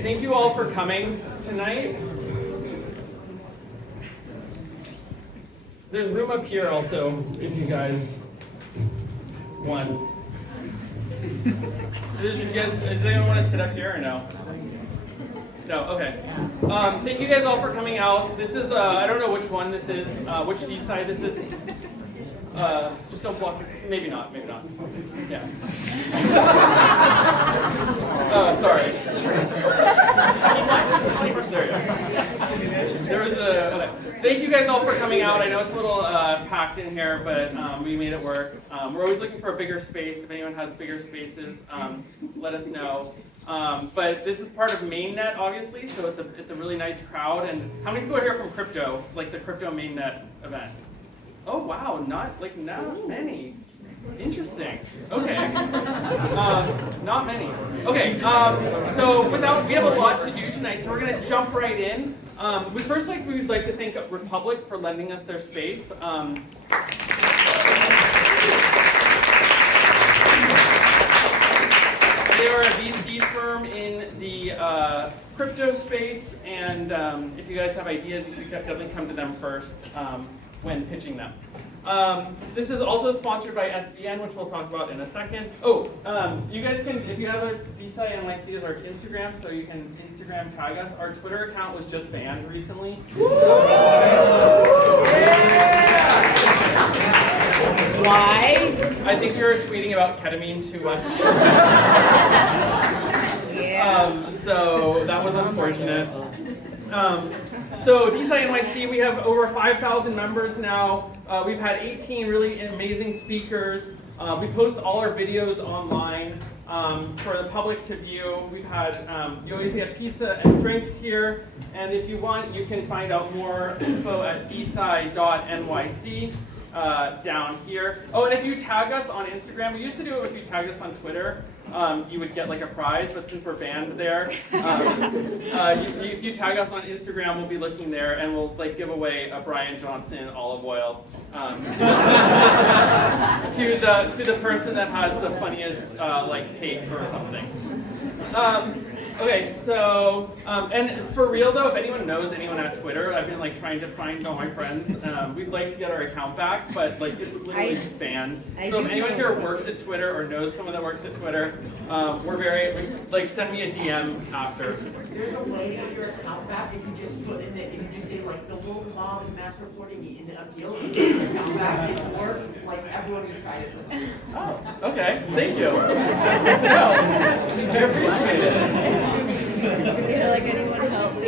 Okay, thank you all for coming tonight. There's room up here also, if you guys want. Does anyone want to sit up here or no? No, okay. Thank you guys all for coming out. This is, I don't know which one this is, which DeSci this is. Just don't block it. Maybe not, maybe not. Yeah. Oh, sorry. There was a, okay. Thank you guys all for coming out. I know it's a little packed in here, but we made it work. We're always looking for a bigger space. If anyone has bigger spaces, let us know. But this is part of MainNet, obviously, so it's a really nice crowd. And how many people are here from crypto, like the crypto MainNet event? Oh wow, not many. Interesting. Okay. Not many. Okay. So we have a lot to do tonight, so we're gonna jump right in. We'd like to thank Republic for lending us their space. They are a VC firm in the crypto space, and if you guys have ideas, you should definitely come to them first when pitching them. This is also sponsored by SVN, which we'll talk about in a second. Oh, you guys can, if you have a DeSciNYC as our Instagram, so you can Instagram tag us. Our Twitter account was just banned recently. Why? I think you were tweeting about ketamine too much. So that was unfortunate. So DeSciNYC, we have over 5,000 members now. We've had 18 really amazing speakers. We post all our videos online for the public to view. We've had, you always get pizza and drinks here. And if you want, you can find out more info at DeSci.NYC. Down here. Oh, and if you tag us on Instagram, we used to do it if you tagged us on Twitter, you would get like a prize, but since we're banned there, if you tag us on Instagram, we'll be looking there and we'll like give away a Brian Johnson olive oil to the person that has the funniest like take or something. Okay, so, and for real though, if anyone knows anyone at Twitter, I've been like trying to find all my friends. We'd like to get our account back, but like it's literally banned. So if anyone here works at Twitter or knows someone that works at Twitter, send me a DM after. There's a way to get your account back if you just put in if you just say like the whole mom is mass reporting me in the appeal, you get your account back, or like everyone who's tried it says. Oh, okay, thank you. No, I appreciate it. Like anyone help me?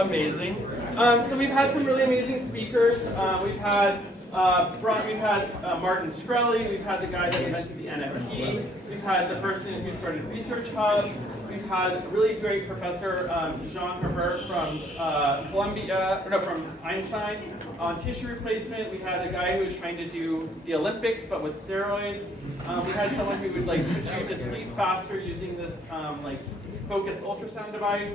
Amazing. So we've had some really amazing speakers. We've had Martin Shkreli. We've had the guy that invented the NFT. We've had the person who started Research Hub. We've had a really great professor, Jean Herbert from from Einstein on tissue replacement. We had a guy who was trying to do the Olympics but with steroids. We had someone who would like put you to sleep faster using this focused ultrasound device.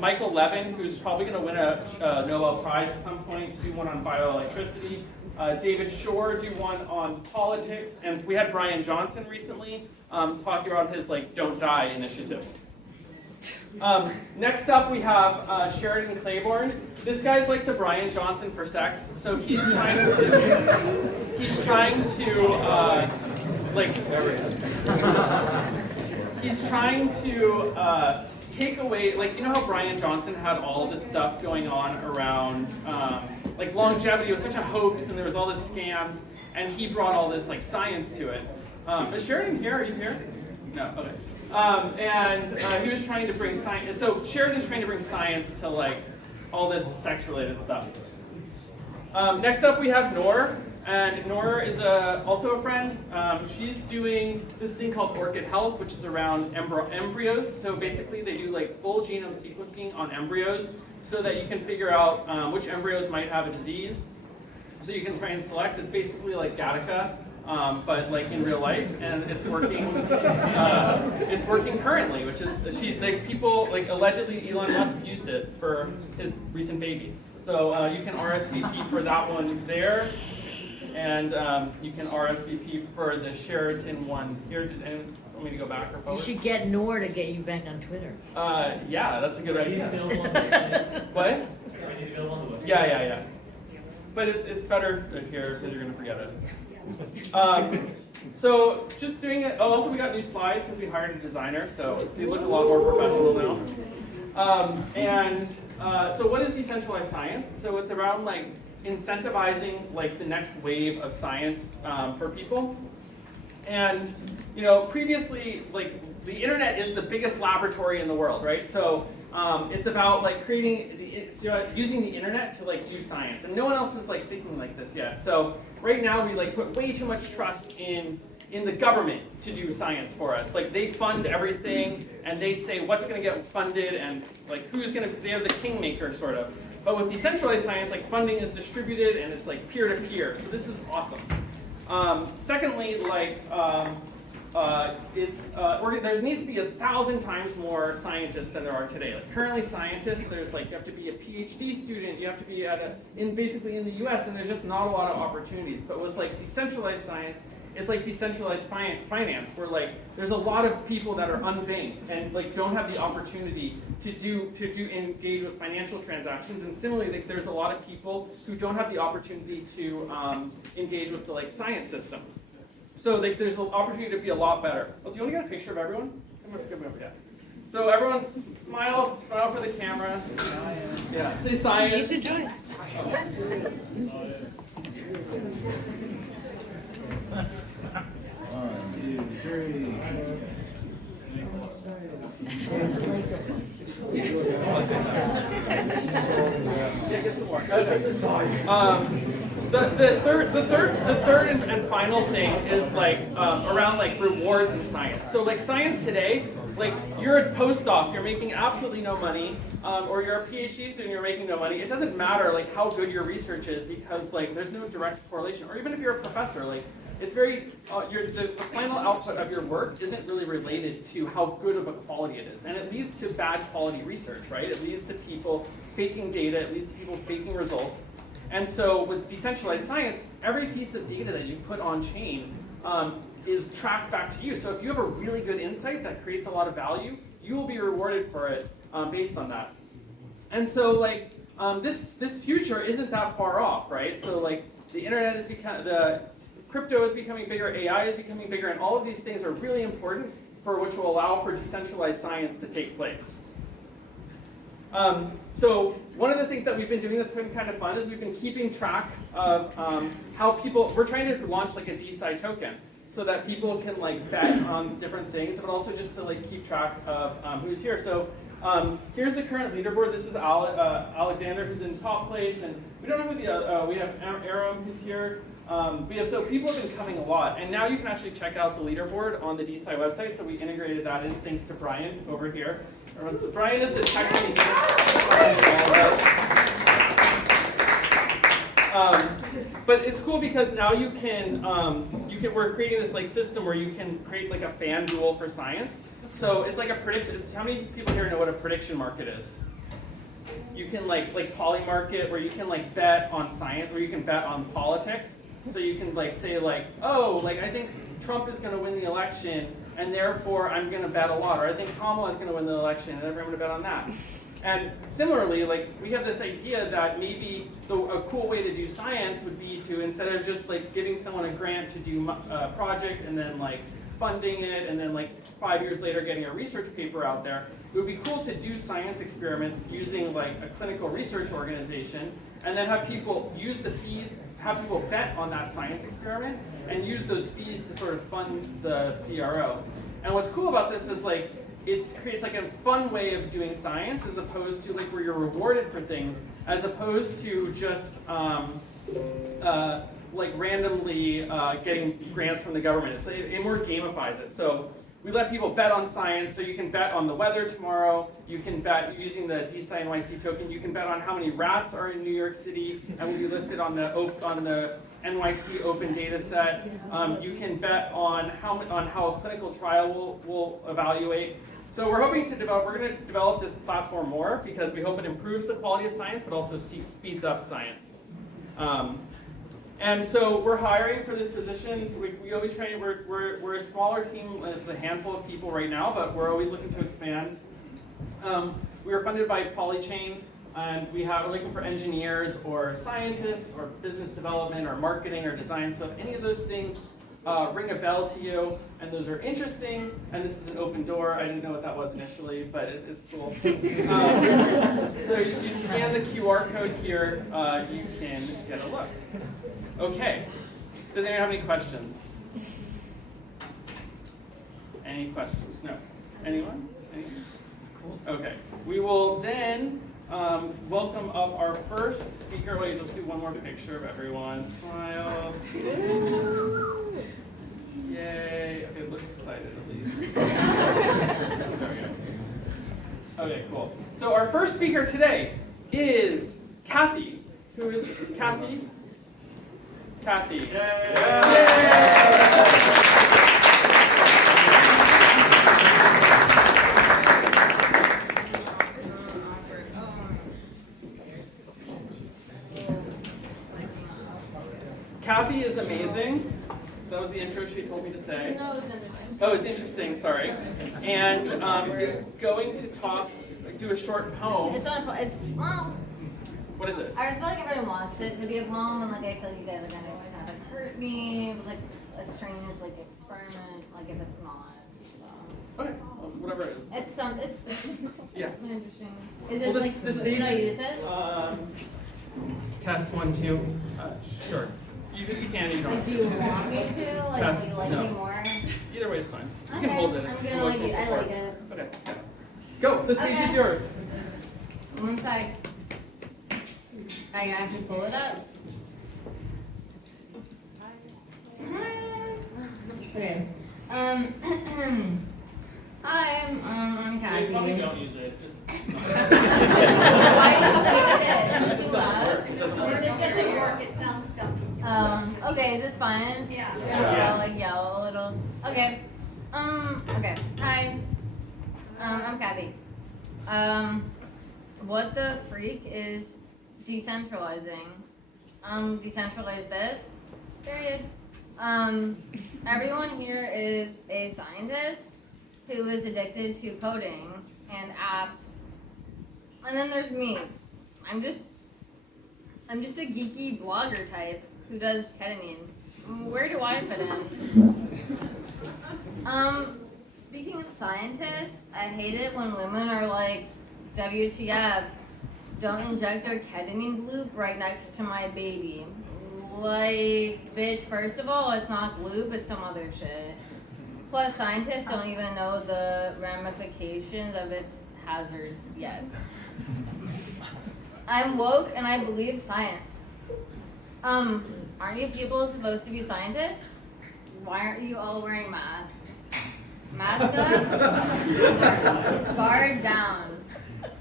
Michael Levin, who's probably going to win a Nobel Prize at some point, do one on bioelectricity. David Shore do one on politics, and we had Brian Johnson recently talking about his Don't Die initiative. Next up, we have Sheridan Claiborne. This guy's like the Brian Johnson for sex, so he's trying to take away, you know how Brian Johnson had all this stuff going on around longevity. It was such a hoax, and there was all this scams, and he brought all this science to it. Is Sheridan here? Are you here? No. Okay. He was trying to bring science. So Sheridan's trying to bring science to all this sex-related stuff. Next up, we have Noor. And Nora is also a friend. She's doing this thing called Orchid Health, which is around embryos. So basically they do full genome sequencing on embryos so that you can figure out which embryos might have a disease. So you can try and select. It's basically like Gattaca, but in real life, and it's working. It's working currently, which is allegedly Elon Musk used it for his recent baby. So you can RSVP for that one there. And you can RSVP for the Sheraton one here. Want me to go back or You forward? should get Nor to get you back on Twitter. Yeah, that's a good He's idea. available on the website. What? He's available on the website. Yeah. But it's better here because you're gonna forget it. So just doing it. Oh, also we got new slides because we hired a designer, so they look a lot more professional now. So what is decentralized science? So it's around like incentivizing like the next wave of science for people. And you know, previously, like the internet is the biggest laboratory in the world, right? So it's about like using the internet to like do science, and no one else is like thinking like this yet. So right now we like put way too much trust in the government to do science for us. Like they fund everything, and they say what's going to get funded, and like they're the kingmaker sort of. But with decentralized science, like funding is distributed and it's like peer to peer. So this is awesome. Secondly, like there needs to be 1,000 times more scientists than there are today. Like currently scientists, there's like you have to be a PhD student, you have to be basically in the US, and there's just not a lot of opportunities. But with like decentralized science, it's like decentralized finance, where like there's a lot of people that are unbanked and like don't have the opportunity to engage with financial transactions. And similarly, like, there's a lot of people who don't have the opportunity to engage with the like science system. So like, there's an opportunity to be a lot better. Well, do you want to get a picture of everyone? Come over, yeah. So everyone smile for the camera. Yeah, say science. You should join us. One, two, three. Yeah, get some more. The third and final thing is like around like rewards in science. So like science today, like you're a postdoc, you're making absolutely no money, or you're a PhD student, you're making no money. It doesn't matter like how good your research is, because like there's no direct correlation. Or even if you're a professor, like it's very the final output of your work isn't really related to how good of a quality it is, and it leads to bad quality research, right? It leads to people faking data, it leads to people faking results. And so with decentralized science, every piece of data that you put on chain is tracked back to you. So if you have a really good insight that creates a lot of value, you will be rewarded for it based on that. And so like this future isn't that far off, right? So like the internet is crypto is becoming bigger, AI is becoming bigger, and all of these things are really important for which will allow for decentralized science to take place. So one of the things that we've been doing that's been kind of fun is we've been keeping track of how people, we're trying to launch like a DeSci token so that people can like bet on different things, but also just to like keep track of who's here. So here's the current leaderboard. This is Alexander, who's in top place, and we don't know who we have Aram, who's here. So people have been coming a lot, and now you can actually check out the leaderboard on the DeSci website. So we integrated that in thanks to Brian over here. Brian is the tech lead. But it's cool because now you can we're creating this like system where you can create like a fan duel for science. So it's like a prediction. How many people here know what a prediction market is? You can like poly market, where you can like bet on science, where you can bet on politics. So you can like say like, oh, like I think Trump is going to win the election, and therefore I'm going to bet a lot, or I think Kamala is going to win the election, and therefore I'm going to bet on that. And similarly, like we have this idea that maybe a cool way to do science would be to, instead of just like giving someone a grant to do a project and then like funding it, and then like 5 years later getting a research paper out there, it would be cool to do science experiments using like a clinical research organization, and then have people use the fees, have people bet on that science experiment, and use those fees to sort of fund the CRO. And what's cool about this is like it creates like a fun way of doing science, as opposed to like where you're rewarded for things, as opposed to just like randomly getting grants from the government. It more gamifies it. So we let people bet on science, so you can bet on the weather tomorrow, you can bet using the DeSciNYC token, you can bet on how many rats are in New York City and will be listed on the NYC open data set. You can bet on how a clinical trial will evaluate. So we're hoping to we're going to develop this platform more, because we hope it improves the quality of science, but also speeds up science. And so we're hiring for this position. We always train, we're a smaller team, a handful of people right now, but we're always looking to expand. We are funded by Polychain, and we're looking for engineers or scientists or business development or marketing or design stuff. Any of those things ring a bell to you, and those are interesting, and this is an open door. I didn't know what that was initially, but it's cool. So you scan the QR code here, you can get a look. Okay, does anyone have any questions? Any questions? No. Anyone? Anyone? Okay, we will then welcome up our first speaker. Wait, let's do one more picture of everyone. Smile. Yay. Okay, look excited at least. There we go. Okay, cool. So our first speaker today is Kathy. Who is Kathy? Kathy. Yay. Kathy is amazing. That was the intro she told me to say. No, it's interesting. Oh, it's interesting, sorry. And is going to do a short poem. Well, What is it? I feel like everyone wants it to be a poem, and like I feel like you guys are gonna kind of hurt me with like a strange like experiment, like if it's not. So. Okay, well, whatever it is. It's Yeah. interesting. Is Well, it like this should I use this? Test 1, 2. Sure. You can, you don't. Like, do you want me to? Like, Test, do you like no. me more? Either way is fine. You Okay, can hold it. I'm It's gonna like emotional it. I support. like it. Okay. Go. The stage is Okay. yours. One side. I can actually pull it up. Okay. Hi, I'm Kathy. You probably don't use it. Just Why do you hate it? Is it too loud? It doesn't work. It doesn't work, it sounds stuffy. Okay, is this fine? Yeah. Yeah. I'll like yell a little. Okay. Okay. Hi. I'm Kathy. What the freak is decentralizing? Decentralize this. Period. Everyone here is a scientist who is addicted to coding and apps. And then there's me. I'm just a geeky blogger type who does ketamine. Where do I fit in? Speaking of scientists, I hate it when women are like, WTF, don't inject your ketamine gloop right next to my baby. Like, bitch, first of all, it's not gloop, it's some other shit. Plus, scientists don't even know the ramifications of its hazards yet. I'm woke and I believe science. Aren't you people supposed to be scientists? Why aren't you all wearing masks? Mask up, guard down.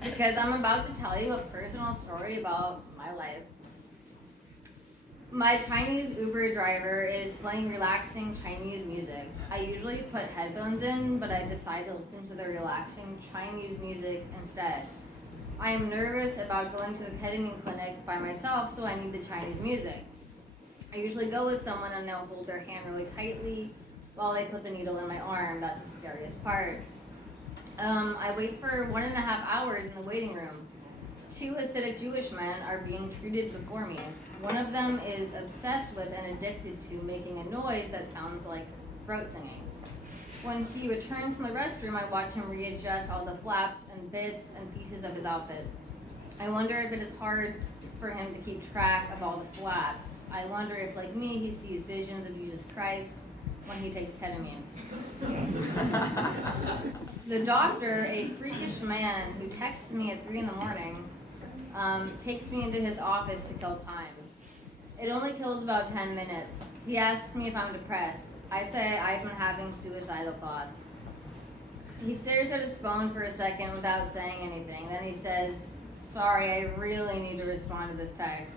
Because I'm about to tell you a personal story about my life. My Chinese Uber driver is playing relaxing Chinese music. I usually put headphones in, but I decide to listen to the relaxing Chinese music instead. I am nervous about going to the ketamine clinic by myself, so I need the Chinese music. I usually go with someone and they'll hold their hand really tightly while they put the needle in my arm. That's the scariest part. I wait for 1.5 hours in the waiting room. 2 Hasidic Jewish men are being treated before me. One of them is obsessed with and addicted to making a noise that sounds like throat singing. When he returns from the restroom, I watch him readjust all the flaps and bits and pieces of his outfit. I wonder if it is hard for him to keep track of all the flaps. I wonder if, like me, he sees visions of Jesus Christ when he takes ketamine. The doctor, a freakish man who texts me at 3 a.m, takes me into his office to kill time. It only kills about 10 minutes. He asks me if I'm depressed. I say I've been having suicidal thoughts. He stares at his phone for a second without saying anything. Then he says, sorry, I really need to respond to this text.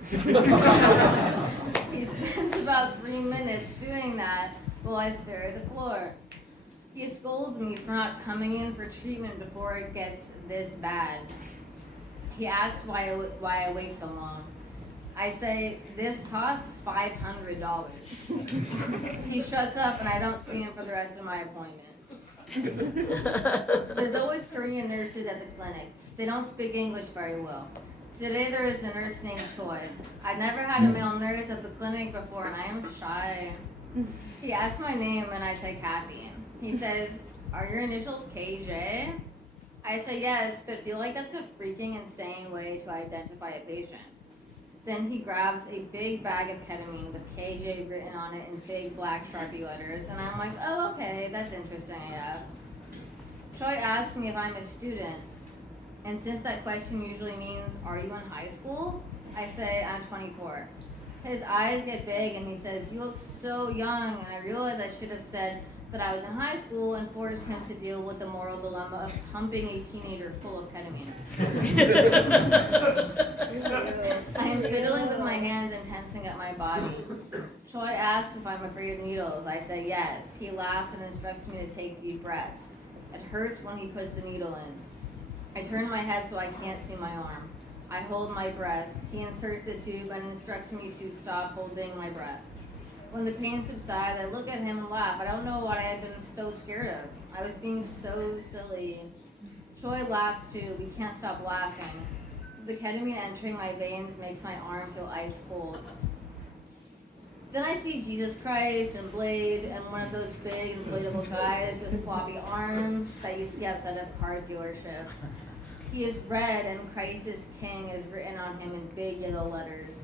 He spends about 3 minutes doing that while I stare at the floor. He scolds me for not coming in for treatment before it gets this bad. He asks why I wait so long. I say, this costs $500. He shuts up and I don't see him for the rest of my appointment. There's always Korean nurses at the clinic. They don't speak English very well. Today there is a nurse named Choi. I've never had a male nurse at the clinic before and I am shy. He asks my name and I say Kathy. He says, are your initials KJ? I say yes, but feel like that's a freaking insane way to identify a patient. Then he grabs a big bag of ketamine with KJ written on it in big black Sharpie letters, and I'm like, oh, okay, that's interesting, yeah. Troy asked me if I'm a student, and since that question usually means, are you in high school? I say, I'm 24. His eyes get big, and he says, you look so young, and I realize I should have said that I was in high school and forced him to deal with the moral dilemma of pumping a teenager full of ketamine. I am fiddling with my hands and tensing up my body. Troy asks if I'm afraid of needles. I say yes. He laughs and instructs me to take deep breaths. It hurts when he puts the needle in. I turn my head so I can't see my arm. I hold my breath. He inserts the tube and instructs me to stop holding my breath. When the pain subsides, I look at him and laugh. I don't know what I had been so scared of. I was being so silly. Troy laughs too. We can't stop laughing. The ketamine entering my veins makes my arm feel ice cold. Then I see Jesus Christ and Blade and one of those big inflatable guys with floppy arms that you see outside of car dealerships. He is red and Christ is King is written on him in big yellow letters.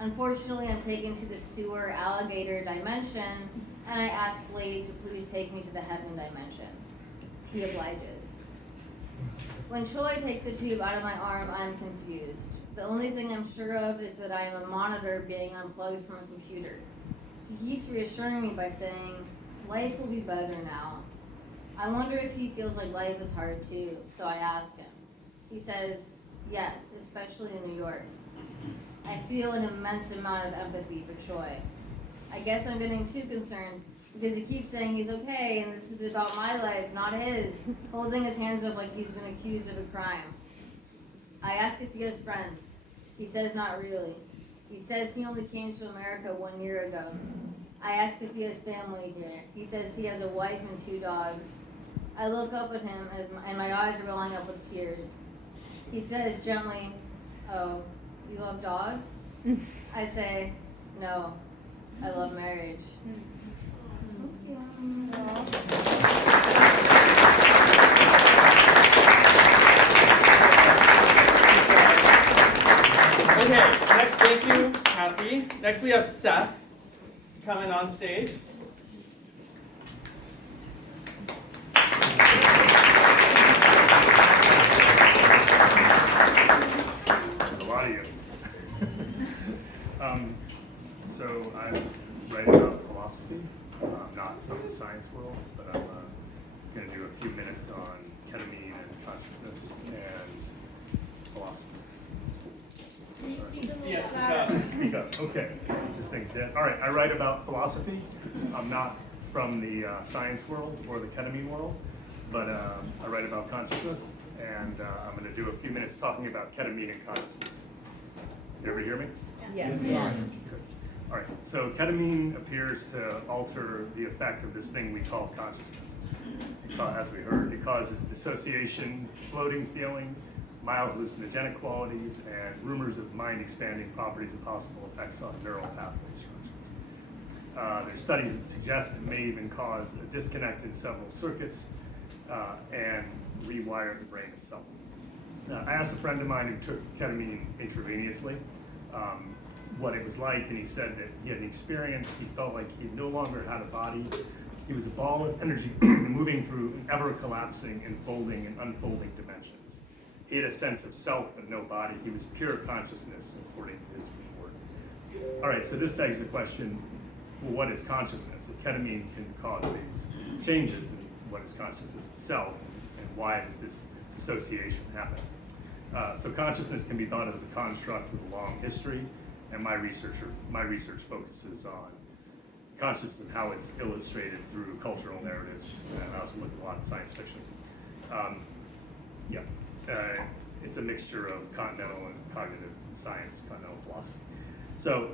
Unfortunately, I'm taken to the sewer alligator dimension, and I ask Blade to please take me to the heaven dimension. He obliges. When Troy takes the tube out of my arm, I'm confused. The only thing I'm sure of is that I am a monitor being unplugged from a computer. He keeps reassuring me by saying, life will be better now. I wonder if he feels like life is hard too, so I ask him. He says, yes, especially in New York. I feel an immense amount of empathy for Troy. I guess I'm getting too concerned because he keeps saying he's okay and this is about my life, not his, holding his hands up like he's been accused of a crime. I ask if he has friends. He says not really. He says he only came to America 1 year ago. I ask if he has family here. He says he has a wife and 2 dogs. I look up at him and my eyes are welling up with tears. He says gently, oh, you love dogs? I say, no, I love marriage. Okay, next, thank you, Kathy. Next we have Seth coming on stage. There's a lot of you. So I'm writing about philosophy, not from the science world, but I'm going to do a few minutes on ketamine and consciousness and philosophy. Yes, Speak up. Okay. This thing's dead. All right. I write about philosophy. I'm not from the science world or the ketamine world, but I write about consciousness, and I'm going to do a few minutes talking about ketamine and consciousness. You ever hear me? Yes. Good. All right. So ketamine appears to alter the effect of this thing we call consciousness. As we heard, it causes dissociation, floating feeling, mild hallucinogenic qualities, and rumors of mind-expanding properties and possible effects on neural pathways. There are studies that suggest it may even cause a disconnect in several circuits and rewire the brain itself. I asked a friend of mine who took ketamine intravenously what it was like, and he said that he had an experience. He felt like he no longer had a body. He was a ball of energy moving through an ever-collapsing and folding and unfolding dimensions. He had a sense of self but no body. He was pure consciousness, according to his report. All right, so this begs the question, well, what is consciousness? If ketamine can cause these changes, then what is consciousness itself, and why does this dissociation happen? So consciousness can be thought as a construct with a long history, and my research focuses on consciousness and how it's illustrated through cultural narratives, and I also look at a lot of science fiction. It's a mixture of continental and cognitive science, continental philosophy. So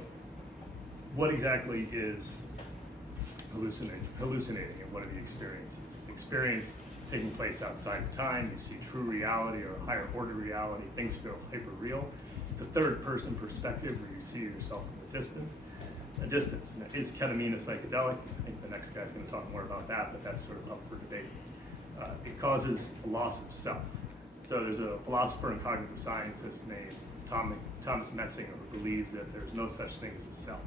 what exactly is hallucinating and what are the experiences? Experience taking place outside of time, you see true reality or higher order reality, things feel hyper real. It's a third person perspective where you see yourself from a distance. And is ketamine a psychedelic? I think the next guy's going to talk more about that, but that's sort of up for debate. It causes a loss of self. So there's a philosopher and cognitive scientist named Thomas Metzinger who believes that there's no such thing as a self.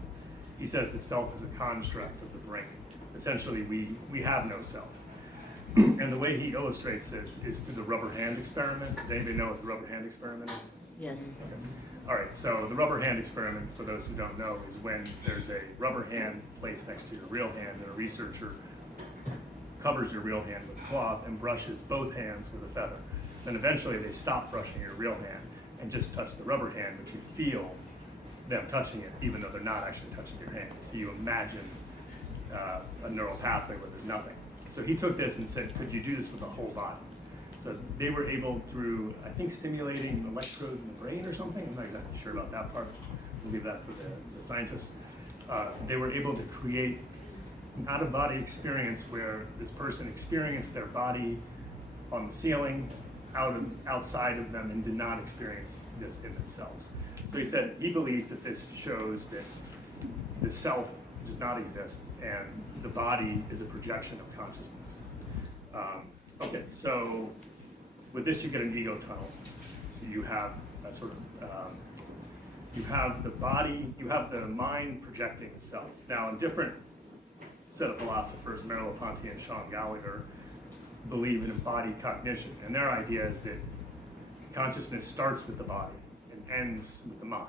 He says the self is a construct of the brain. Essentially, we have no self. And the way he illustrates this is through the rubber hand experiment. Does anybody know what the rubber hand experiment is? Yes. Okay. All right, so the rubber hand experiment, for those who don't know, is when there's a rubber hand placed next to your real hand and a researcher covers your real hand with a cloth and brushes both hands with a feather. Then eventually they stop brushing your real hand and just touch the rubber hand, but you feel them touching it even though they're not actually touching your hand. So you imagine a neural pathway where there's nothing. So he took this and said, could you do this with the whole body? So they were able through, I think, stimulating an electrode in the brain or something. I'm not exactly sure about that part. We'll leave that for the scientists. They were able to create an out-of-body experience where this person experienced their body on the ceiling, outside of them, and did not experience this in themselves. So he said he believes that this shows that the self does not exist and the body is a projection of consciousness. Okay, so with this you get an ego tunnel. You have a sort of, you have the body, you have the mind projecting itself. Now, a different set of philosophers, Merleau-Ponty and Sean Gallagher, believe in embodied cognition, and their idea is that consciousness starts with the body and ends with the mind.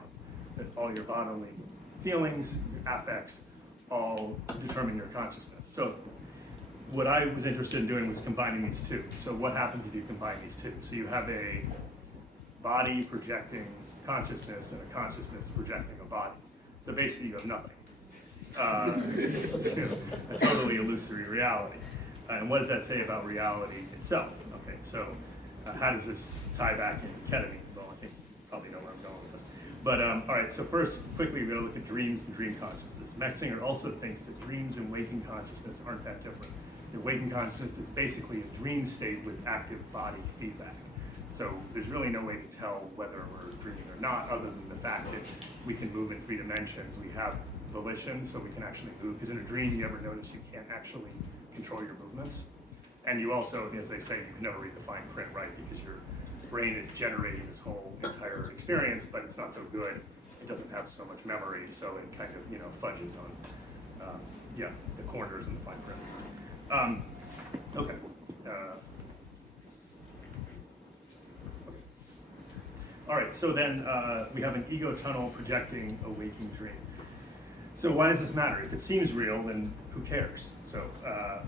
That all your bodily feelings, your affects, all determine your consciousness. So what I was interested in doing was combining these two. So what happens if you combine these two? So you have a body projecting consciousness and a consciousness projecting a body. So basically you have nothing. A totally illusory reality. And what does that say about reality itself? Okay, so how does this tie back into ketamine? Well, I think you probably know where I'm going with this. But all right, so first, quickly, we're going to look at dreams and dream consciousness. Metzinger also thinks that dreams and waking consciousness aren't that different. The waking consciousness is basically a dream state with active body feedback. So there's really no way to tell whether we're dreaming or not, other than the fact that we can move in 3 dimensions. We have volition, so we can actually move. Because in a dream, you ever notice you can't actually control your movements? And you also, as they say, you can never read the fine print, right? Because your brain is generating this whole entire experience, but it's not so good. It doesn't have so much memory, so it kind of, fudges on, the corners in the fine print. Okay. All right, so then we have an ego tunnel projecting a waking dream. So why does this matter? If it seems real, then who cares? So,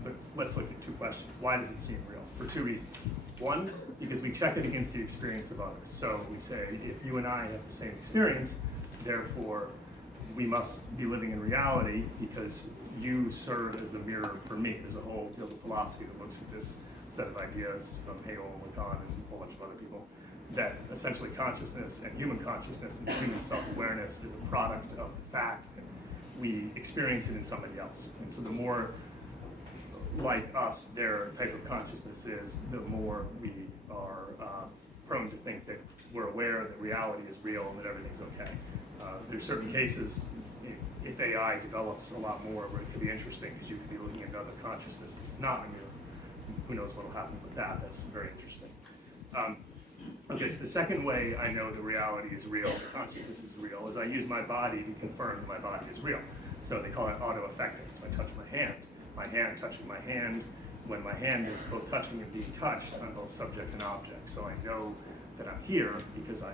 but let's look at 2 questions. Why does it seem real? For 2 reasons. 1, because we check it against the experience of others. So we say, if you and I have the same experience, therefore we must be living in reality because you serve as the mirror for me. There's a whole field of philosophy that looks at this set of ideas from Hegel, Lacan, and a whole bunch of other people, that essentially consciousness and human consciousness and human self-awareness is a product of the fact that we experience it in somebody else. And so the more like us their type of consciousness is, the more we are prone to think that we're aware that reality is real and that everything's okay. There's certain cases, if AI develops a lot more, where it could be interesting because you could be looking at another consciousness that's not in you. Who knows what will happen with that? That's very interesting. Okay, so the second way I know that reality is real, that consciousness is real, is I use my body to confirm that my body is real. So they call it auto-affecting. So I touch my hand touching my hand. When my hand is both touching and being touched, I'm both subject and object. So I know that I'm here because I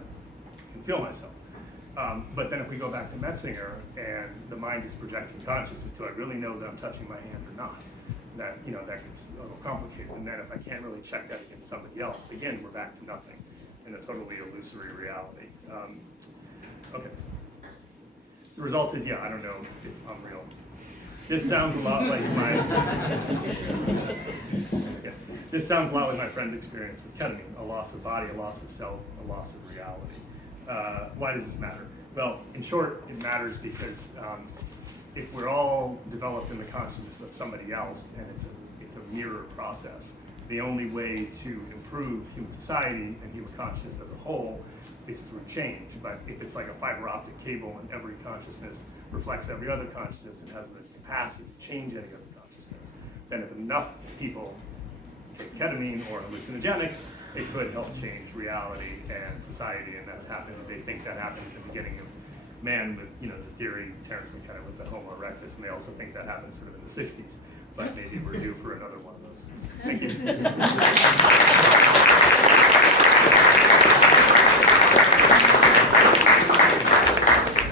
can feel myself. But then if we go back to Metzinger and the mind is projecting consciousness, do I really know that I'm touching my hand or not? That, that gets a little complicated. And then if I can't really check that against somebody else, again, we're back to nothing in a totally illusory reality. Okay. The result is, I don't know if I'm real. This sounds a lot like This sounds a lot like my friend's experience with ketamine: a loss of body, a loss of self, a loss of reality. Why does this matter? Well, in short, it matters because if we're all developed in the consciousness of somebody else, and it's a mirror process, the only way to improve human society and human consciousness as a whole is through change. But if it's like a fiber optic cable and every consciousness reflects every other consciousness and has the capacity to change any other consciousness, then if enough people take ketamine or hallucinogenics, it could help change reality and society, and that's happened. They think that happened at the beginning of man with, the theory, Terence McKenna with the Homo erectus, and they also think that happened sort of in the 60s, but maybe we're due for another one of those. Thank you.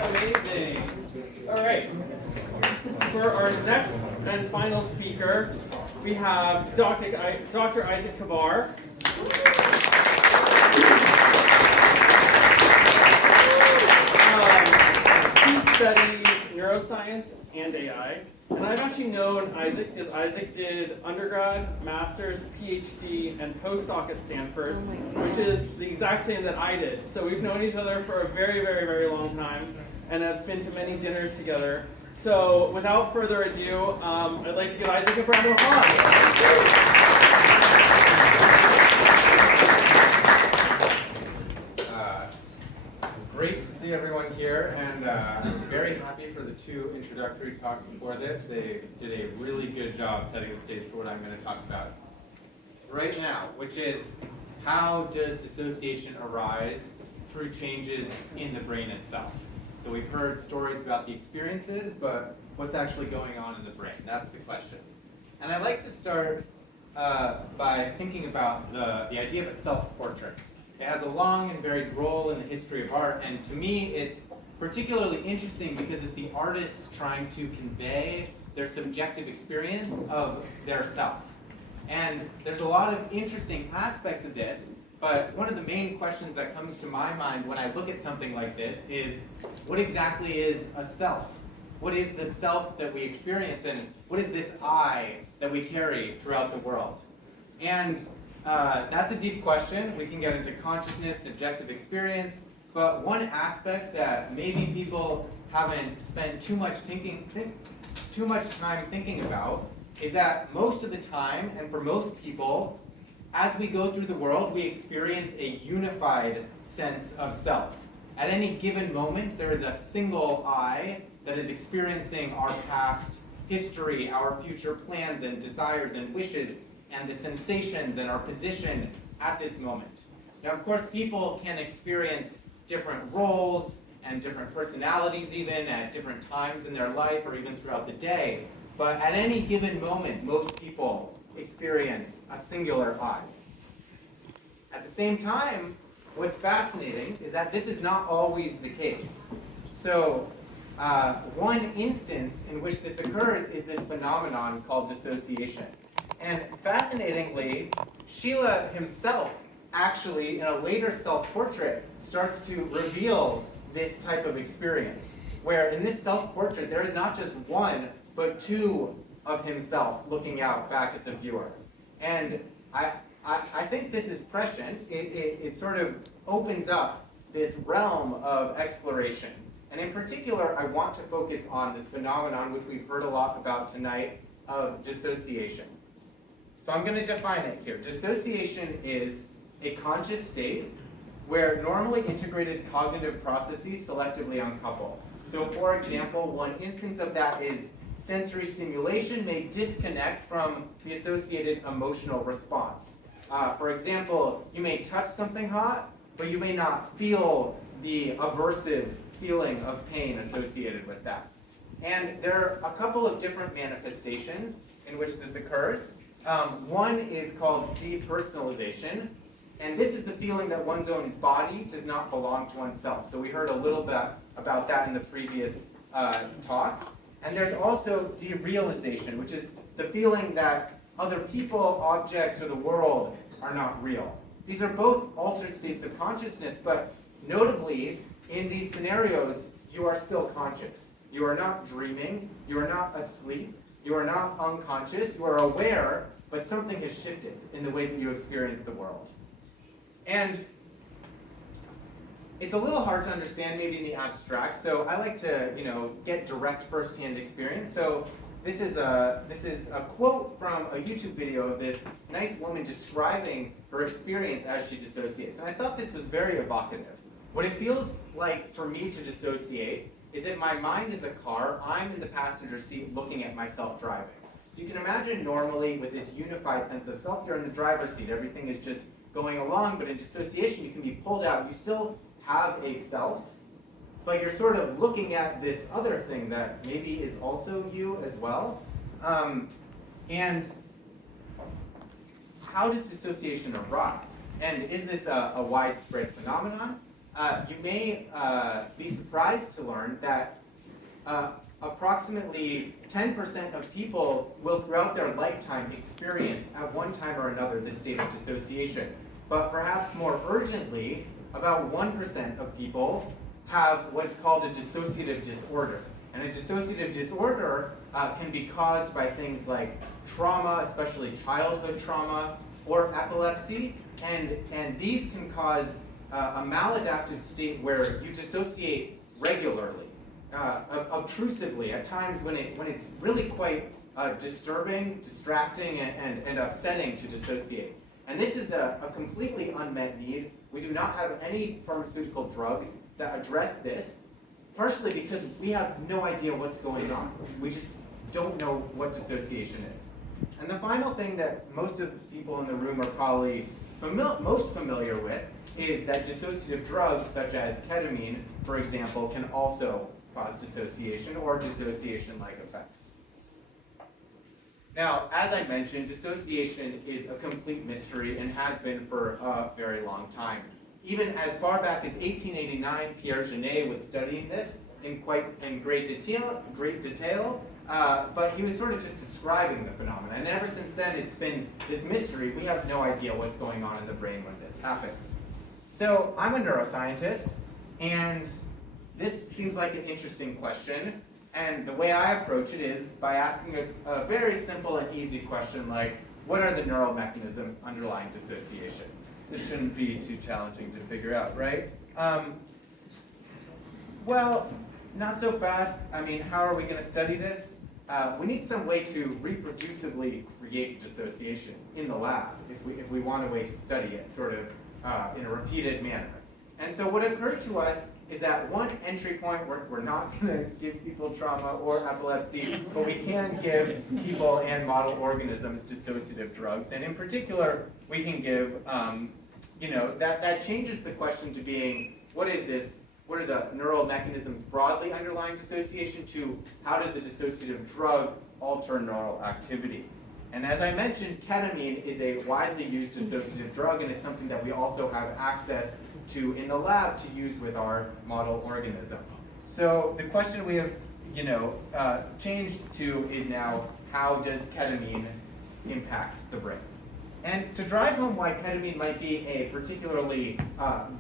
Amazing. All right. For our next and final speaker, we have Dr. Isaac Kauvar. He studies neuroscience and AI. And I've actually known Isaac because Isaac did undergrad, master's, PhD, and postdoc at Stanford, which is the exact same that I did. So we've known each other for a very, very, very long time and have been to many dinners together. So without further ado, I'd like to give Isaac a round of applause. Great to see everyone here, and I'm very happy for the two introductory talks before this. They did a really good job setting the stage for what I'm going to talk about right now, which is how does dissociation arise through changes in the brain itself. So we've heard stories about the experiences, but what's actually going on in the brain? That's the question. And I'd like to start by thinking about the idea of a self-portrait. It has a long and varied role in the history of art, and to me it's particularly interesting because it's the artists trying to convey their subjective experience of their self. And there's a lot of interesting aspects of this, but one of the main questions that comes to my mind when I look at something like this is, what exactly is a self? What is the self that we experience, and what is this I that we carry throughout the world? And that's a deep question. We can get into consciousness, subjective experience, but one aspect that maybe people haven't spent too much time thinking about is that most of the time, and for most people, as we go through the world, we experience a unified sense of self. At any given moment, there is a single I that is experiencing our past history, our future plans and desires and wishes, and the sensations and our position at this moment. Now, of course, people can experience different roles and different personalities even at different times in their life or even throughout the day, but at any given moment, most people experience a singular I. At the same time, what's fascinating is that this is not always the case. So, one instance in which this occurs is this phenomenon called dissociation. And fascinatingly, Sheila himself actually, in a later self-portrait, starts to reveal this type of experience, where in this self-portrait, there is not just one, but two of himself looking out back at the viewer. And I think this is prescient. It sort of opens up this realm of exploration. And in particular, I want to focus on this phenomenon, which we've heard a lot about tonight, of dissociation. So I'm going to define it here. Dissociation is a conscious state where normally integrated cognitive processes selectively uncouple. So for example, one instance of that is sensory stimulation may disconnect from the associated emotional response. For example, you may touch something hot, but you may not feel the aversive feeling of pain associated with that. And there are a couple of different manifestations in which this occurs. One is called depersonalization, and this is the feeling that one's own body does not belong to oneself. So we heard a little bit about that in the previous talks. And there's also derealization, which is the feeling that other people, objects, or the world are not real. These are both altered states of consciousness, but notably, in these scenarios, you are still conscious. You are not dreaming, you are not asleep, you are not unconscious, you are aware, but something has shifted in the way that you experience the world. And it's a little hard to understand maybe in the abstract, so I like to, get direct firsthand experience. So this is a quote from a YouTube video of this nice woman describing her experience as she dissociates. And I thought this was very evocative. What it feels like for me to dissociate is that my mind is a car, I'm in the passenger seat looking at myself driving. So you can imagine normally with this unified sense of self, you're in the driver's seat, everything is just going along, but in dissociation you can be pulled out. You still have a self, but you're sort of looking at this other thing that maybe is also you as well. And how does dissociation arise? And is this a widespread phenomenon? You may be surprised to learn that approximately 10% of people will throughout their lifetime experience at one time or another this state of dissociation. But perhaps more urgently, about 1% of people have what's called a dissociative disorder. And a dissociative disorder can be caused by things like trauma, especially childhood trauma, or epilepsy. And these can cause a maladaptive state where you dissociate regularly, obtrusively, at times when it's really quite disturbing, distracting, and upsetting to dissociate. And this is a completely unmet need. We do not have any pharmaceutical drugs that address this, partially because we have no idea what's going on. We just don't know what dissociation is. And the final thing that most of the people in the room are probably most familiar with is that dissociative drugs such as ketamine, for example, can also cause dissociation or dissociation-like effects. Now, as I mentioned, dissociation is a complete mystery and has been for a very long time. Even as far back as 1889, Pierre Genet was studying this in great detail, but he was sort of just describing the phenomenon. And ever since then, it's been this mystery. We have no idea what's going on in the brain when this happens. So I'm a neuroscientist, and this seems like an interesting question. And the way I approach it is by asking a very simple and easy question like, what are the neural mechanisms underlying dissociation? This shouldn't be too challenging to figure out, right? Well, not so fast. I mean, how are we going to study this? We need some way to reproducibly create dissociation in the lab if we want a way to study it sort of in a repeated manner. And so what occurred to us is that one entry point, we're not going to give people trauma or epilepsy, but we can give people and model organisms dissociative drugs. And in particular, we can give, that changes the question to being, what is this? What are the neural mechanisms broadly underlying dissociation to how does a dissociative drug alter neural activity? And as I mentioned, ketamine is a widely used dissociative drug, and it's something that we also have access to in the lab to use with our model organisms. So the question we have, changed to is now, how does ketamine impact the brain? And to drive home why ketamine might be a particularly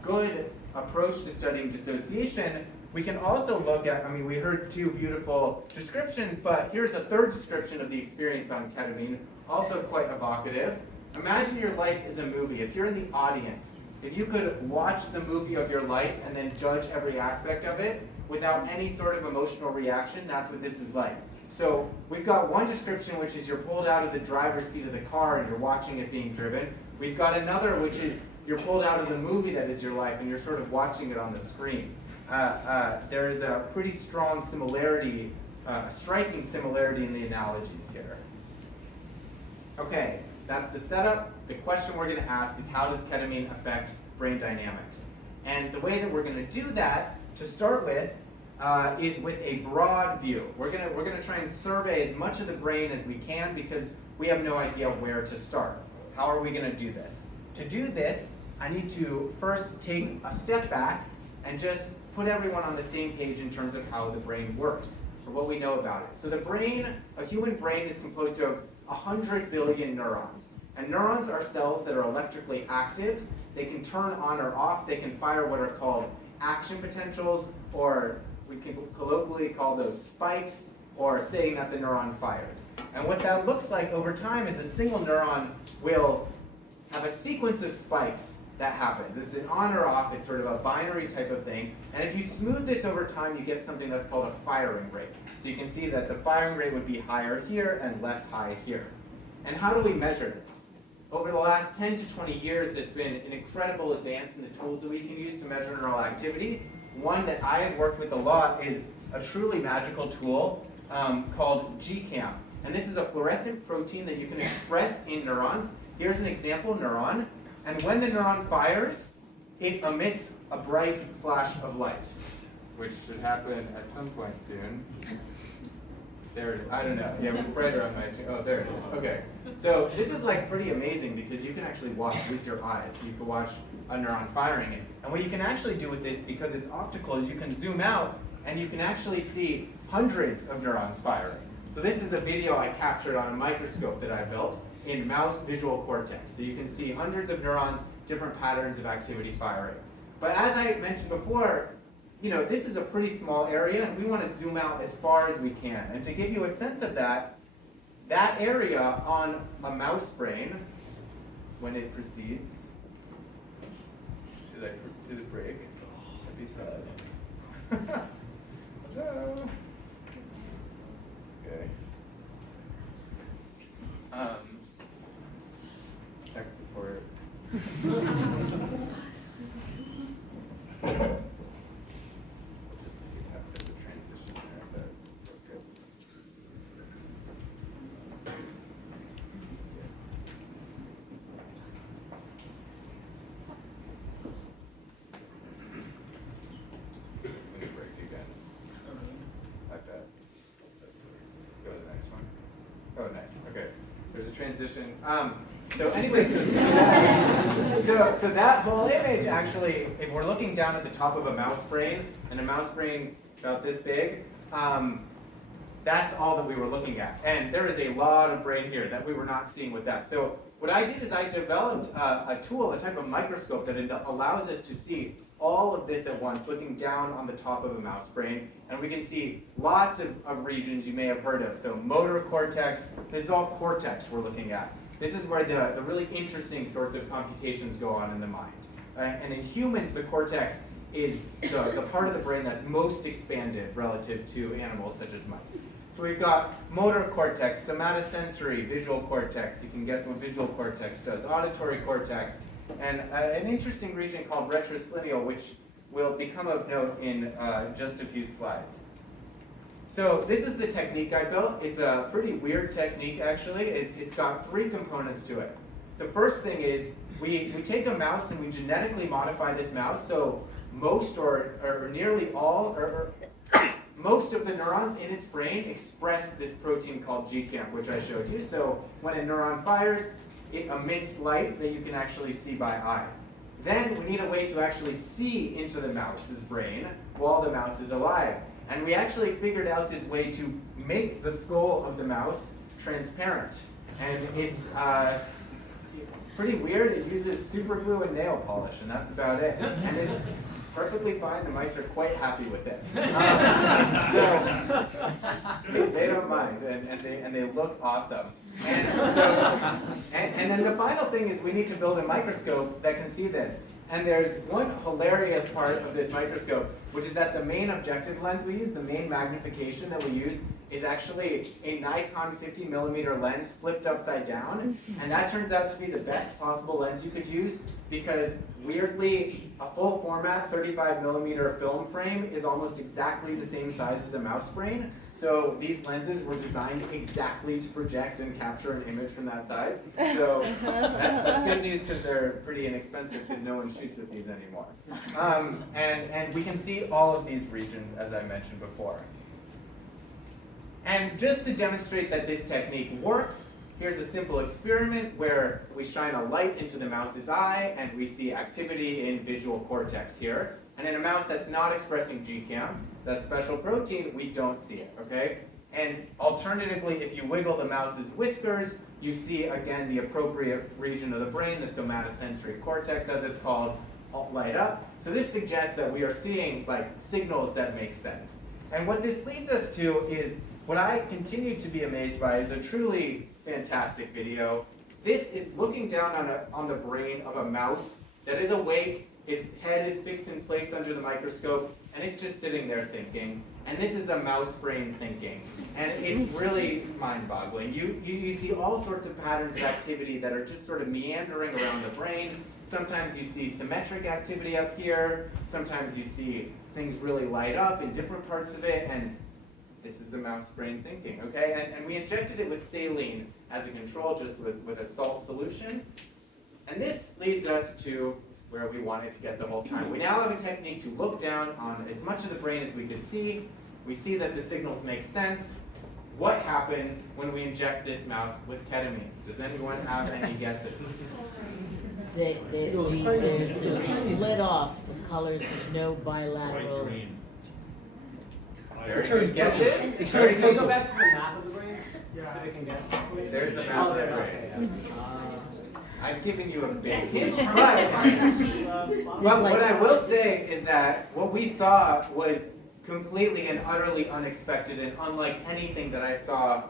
good approach to studying dissociation, we can also look at, we heard two beautiful descriptions, but here's a third description of the experience on ketamine, also quite evocative. Imagine your life is a movie. If you're in the audience, if you could watch the movie of your life and then judge every aspect of it without any sort of emotional reaction, that's what this is like. So we've got one description, which is you're pulled out of the driver's seat of the car and you're watching it being driven. We've got another, which is you're pulled out of the movie that is your life and you're sort of watching it on the screen. There is a pretty strong similarity, a striking similarity in the analogies here. Okay, that's the setup. The question we're going to ask is, how does ketamine affect brain dynamics? And the way that we're going to do that, to start with, is with a broad view. We're going to try and survey as much of the brain as we can because we have no idea where to start. How are we going to do this? To do this, I need to first take a step back and just put everyone on the same page in terms of how the brain works, or what we know about it. So the brain, a human brain, is composed of 100 billion neurons. And neurons are cells that are electrically active. They can turn on or off. They can fire what are called action potentials, or we can colloquially call those spikes, or saying that the neuron fired. And what that looks like over time is a single neuron will have a sequence of spikes that happens. It's an on or off, it's sort of a binary type of thing. And if you smooth this over time, you get something that's called a firing rate. So you can see that the firing rate would be higher here and less high here. And how do we measure this? Over the last 10 to 20 years, there's been an incredible advance in the tools that we can use to measure neural activity. One that I have worked with a lot is a truly magical tool called GCAM. And this is a fluorescent protein that you can express in neurons. Here's an example neuron. And when the neuron fires, it emits a bright flash of light, which should happen at some point soon. There it is. I don't know. Yeah, it was brighter on my screen. Oh, there it is. Okay. So this is like pretty amazing because you can actually watch with your eyes. You can watch a neuron firing it. And what you can actually do with this, because it's optical, is you can zoom out and you can actually see hundreds of neurons firing. So this is a video I captured on a microscope that I built in mouse visual cortex. So you can see hundreds of neurons, different patterns of activity firing. But as I mentioned before, this is a pretty small area, and we want to zoom out as far as we can. And to give you a sense of that area on a mouse brain, when it proceeds to the break, that'd be sad. So, okay. Tech support. Transition. So anyway, so that whole image actually, if we're looking down at the top of a mouse brain, and a mouse brain about this big, that's all that we were looking at. And there is a lot of brain here that we were not seeing with that. So what I did is I developed a tool, a type of microscope that allows us to see all of this at once, looking down on the top of a mouse brain, and we can see lots of regions you may have heard of. So motor cortex, this is all cortex we're looking at. This is where the really interesting sorts of computations go on in the mind. And in humans, the cortex is the part of the brain that's most expanded relative to animals such as mice. So we've got motor cortex, somatosensory, visual cortex. You can guess what visual cortex does. Auditory cortex, and an interesting region called retrosplenial, which will become of note in just a few slides. So this is the technique I built. It's a pretty weird technique, actually. It's got three components to it. The first thing is we take a mouse and we genetically modify this mouse, so most or nearly all, or most of the neurons in its brain express this protein called GCAM, which I showed you. So when a neuron fires, it emits light that you can actually see by eye. Then we need a way to actually see into the mouse's brain while the mouse is alive. And we actually figured out this way to make the skull of the mouse transparent. And it's pretty weird. It uses super glue and nail polish, and that's about it. And it's perfectly fine. The mice are quite happy with it. So they don't mind, and they look awesome. And then the final thing is we need to build a microscope that can see this. And there's one hilarious part of this microscope, which is that the main objective lens we use, the main magnification that we use, is actually a Nikon 50mm lens flipped upside down. And that turns out to be the best possible lens you could use because, weirdly, a full format 35mm film frame is almost exactly the same size as a mouse brain. So these lenses were designed exactly to project and capture an image from that size. So that's good news because they're pretty inexpensive because no one shoots with these anymore. And we can see all of these regions, as I mentioned before. And just to demonstrate that this technique works, here's a simple experiment where we shine a light into the mouse's eye and we see activity in visual cortex here. And in a mouse that's not expressing GCAM, that special protein, we don't see it, okay? And alternatively, if you wiggle the mouse's whiskers, you see, again, the appropriate region of the brain, the somatosensory cortex, as it's called, light up. So this suggests that we are seeing signals that make sense. And what this leads us to is what I continue to be amazed by is a truly fantastic video. This is looking down on the brain of a mouse that is awake, its head is fixed in place under the microscope, and it's just sitting there thinking. And this is a mouse brain thinking. And it's really mind-boggling. You see all sorts of patterns of activity that are just sort of meandering around the brain. Sometimes you see symmetric activity up here. Sometimes you see things really light up in different parts of it. And this is a mouse brain thinking, okay? And we injected it with saline as a control, just with a salt solution. And this leads us to where we wanted to get the whole time. We now have a technique to look down on as much of the brain as we could see. We see that the signals make sense. What happens when we inject this mouse with ketamine? Does anyone have any guesses? There's a split off the colors, there's no bilateral. Very good guesses. Can you go back to the map of the brain? So we can guess. There's the map of the brain. I've given you a big hint. But what I will say is that what we saw was completely and utterly unexpected and unlike anything that I saw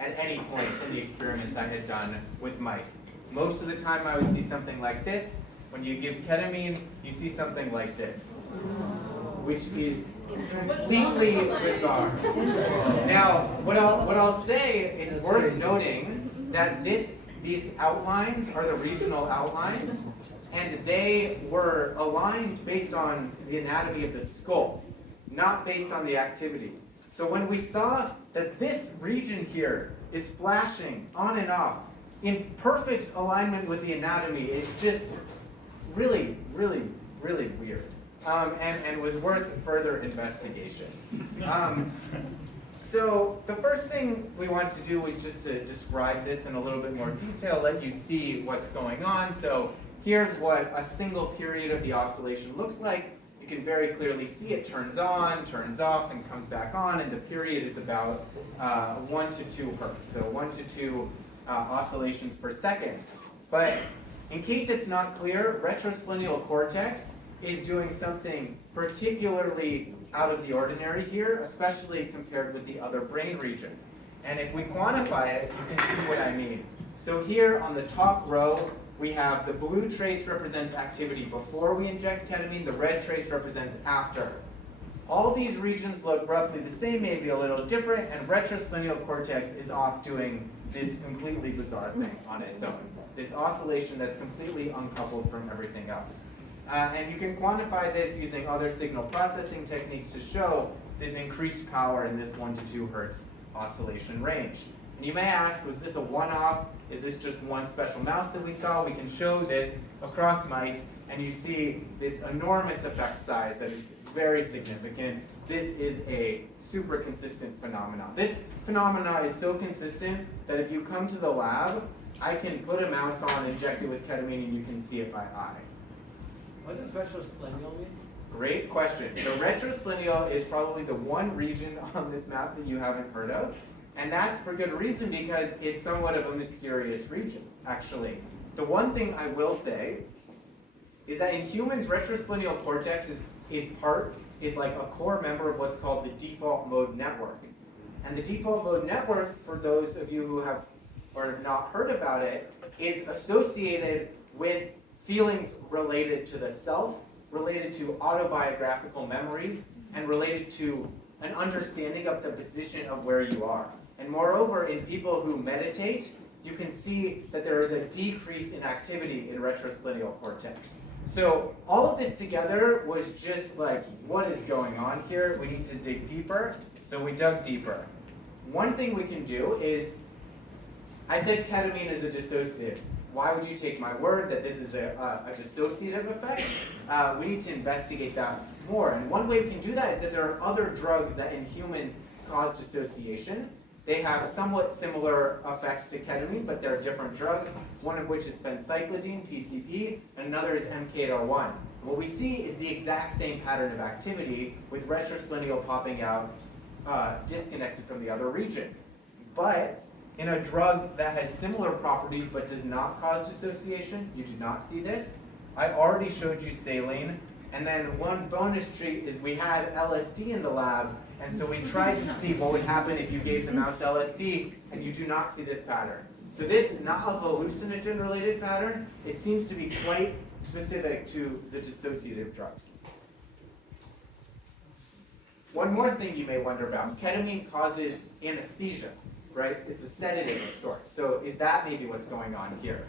at any point in the experiments I had done with mice. Most of the time I would see something like this. When you give ketamine, you see something like this, which is completely bizarre. Now, what I'll say, it's worth noting that these outlines are the regional outlines, and they were aligned based on the anatomy of the skull, not based on the activity. So when we saw that this region here is flashing on and off in perfect alignment with the anatomy, it's just really, really, really weird, and was worth further investigation. So the first thing we want to do is just to describe this in a little bit more detail, let you see what's going on. So here's what a single period of the oscillation looks like. You can very clearly see it turns on, turns off, and comes back on, and the period is about 1 to 2 hertz, so 1 to 2 oscillations per second. But in case it's not clear, retrosplenial cortex is doing something particularly out of the ordinary here, especially compared with the other brain regions. And if we quantify it, you can see what I mean. So here on the top row, we have the blue trace represents activity before we inject ketamine, the red trace represents after. All these regions look roughly the same, maybe a little different, and retrosplenial cortex is off doing this completely bizarre thing on its own. This oscillation that's completely uncoupled from everything else. And you can quantify this using other signal processing techniques to show this increased power in this 1 to 2 hertz oscillation range. And you may ask, was this a one-off? Is this just one special mouse that we saw? We can show this across mice, and you see this enormous effect size that is very significant. This is a super consistent phenomenon. This phenomenon is so consistent that if you come to the lab, I can put a mouse on, inject it with ketamine, and you can see it by eye. What does retrosplenial mean? Great question. So retrosplenial is probably the one region on this map that you haven't heard of. And that's for good reason, because it's somewhat of a mysterious region, actually. The one thing I will say is that in humans, retrosplenial cortex is like a core member of what's called the default mode network. And the default mode network, for those of you who have or have not heard about it, is associated with feelings related to the self, related to autobiographical memories, and related to an understanding of the position of where you are. And moreover, in people who meditate, you can see that there is a decrease in activity in retrosplenial cortex. So all of this together was just like, what is going on here? We need to dig deeper. So we dug deeper. One thing we can do is, I said ketamine is a dissociative. Why would you take my word that this is a dissociative effect? We need to investigate that more. And one way we can do that is that there are other drugs that in humans cause dissociation. They have somewhat similar effects to ketamine, but they're different drugs, one of which is phencyclidine, PCP, and another is MK-01. What we see is the exact same pattern of activity with retrosplenial popping out disconnected from the other regions. But in a drug that has similar properties but does not cause dissociation, you do not see this. I already showed you saline. And then one bonus treat is we had LSD in the lab, And so we tried to see what would happen if you gave the mouse LSD, and you do not see this pattern. So this is not a hallucinogen-related pattern. It seems to be quite specific to the dissociative drugs. One more thing you may wonder about. Ketamine causes anesthesia, right? It's a sedative of sorts. So is that maybe what's going on here?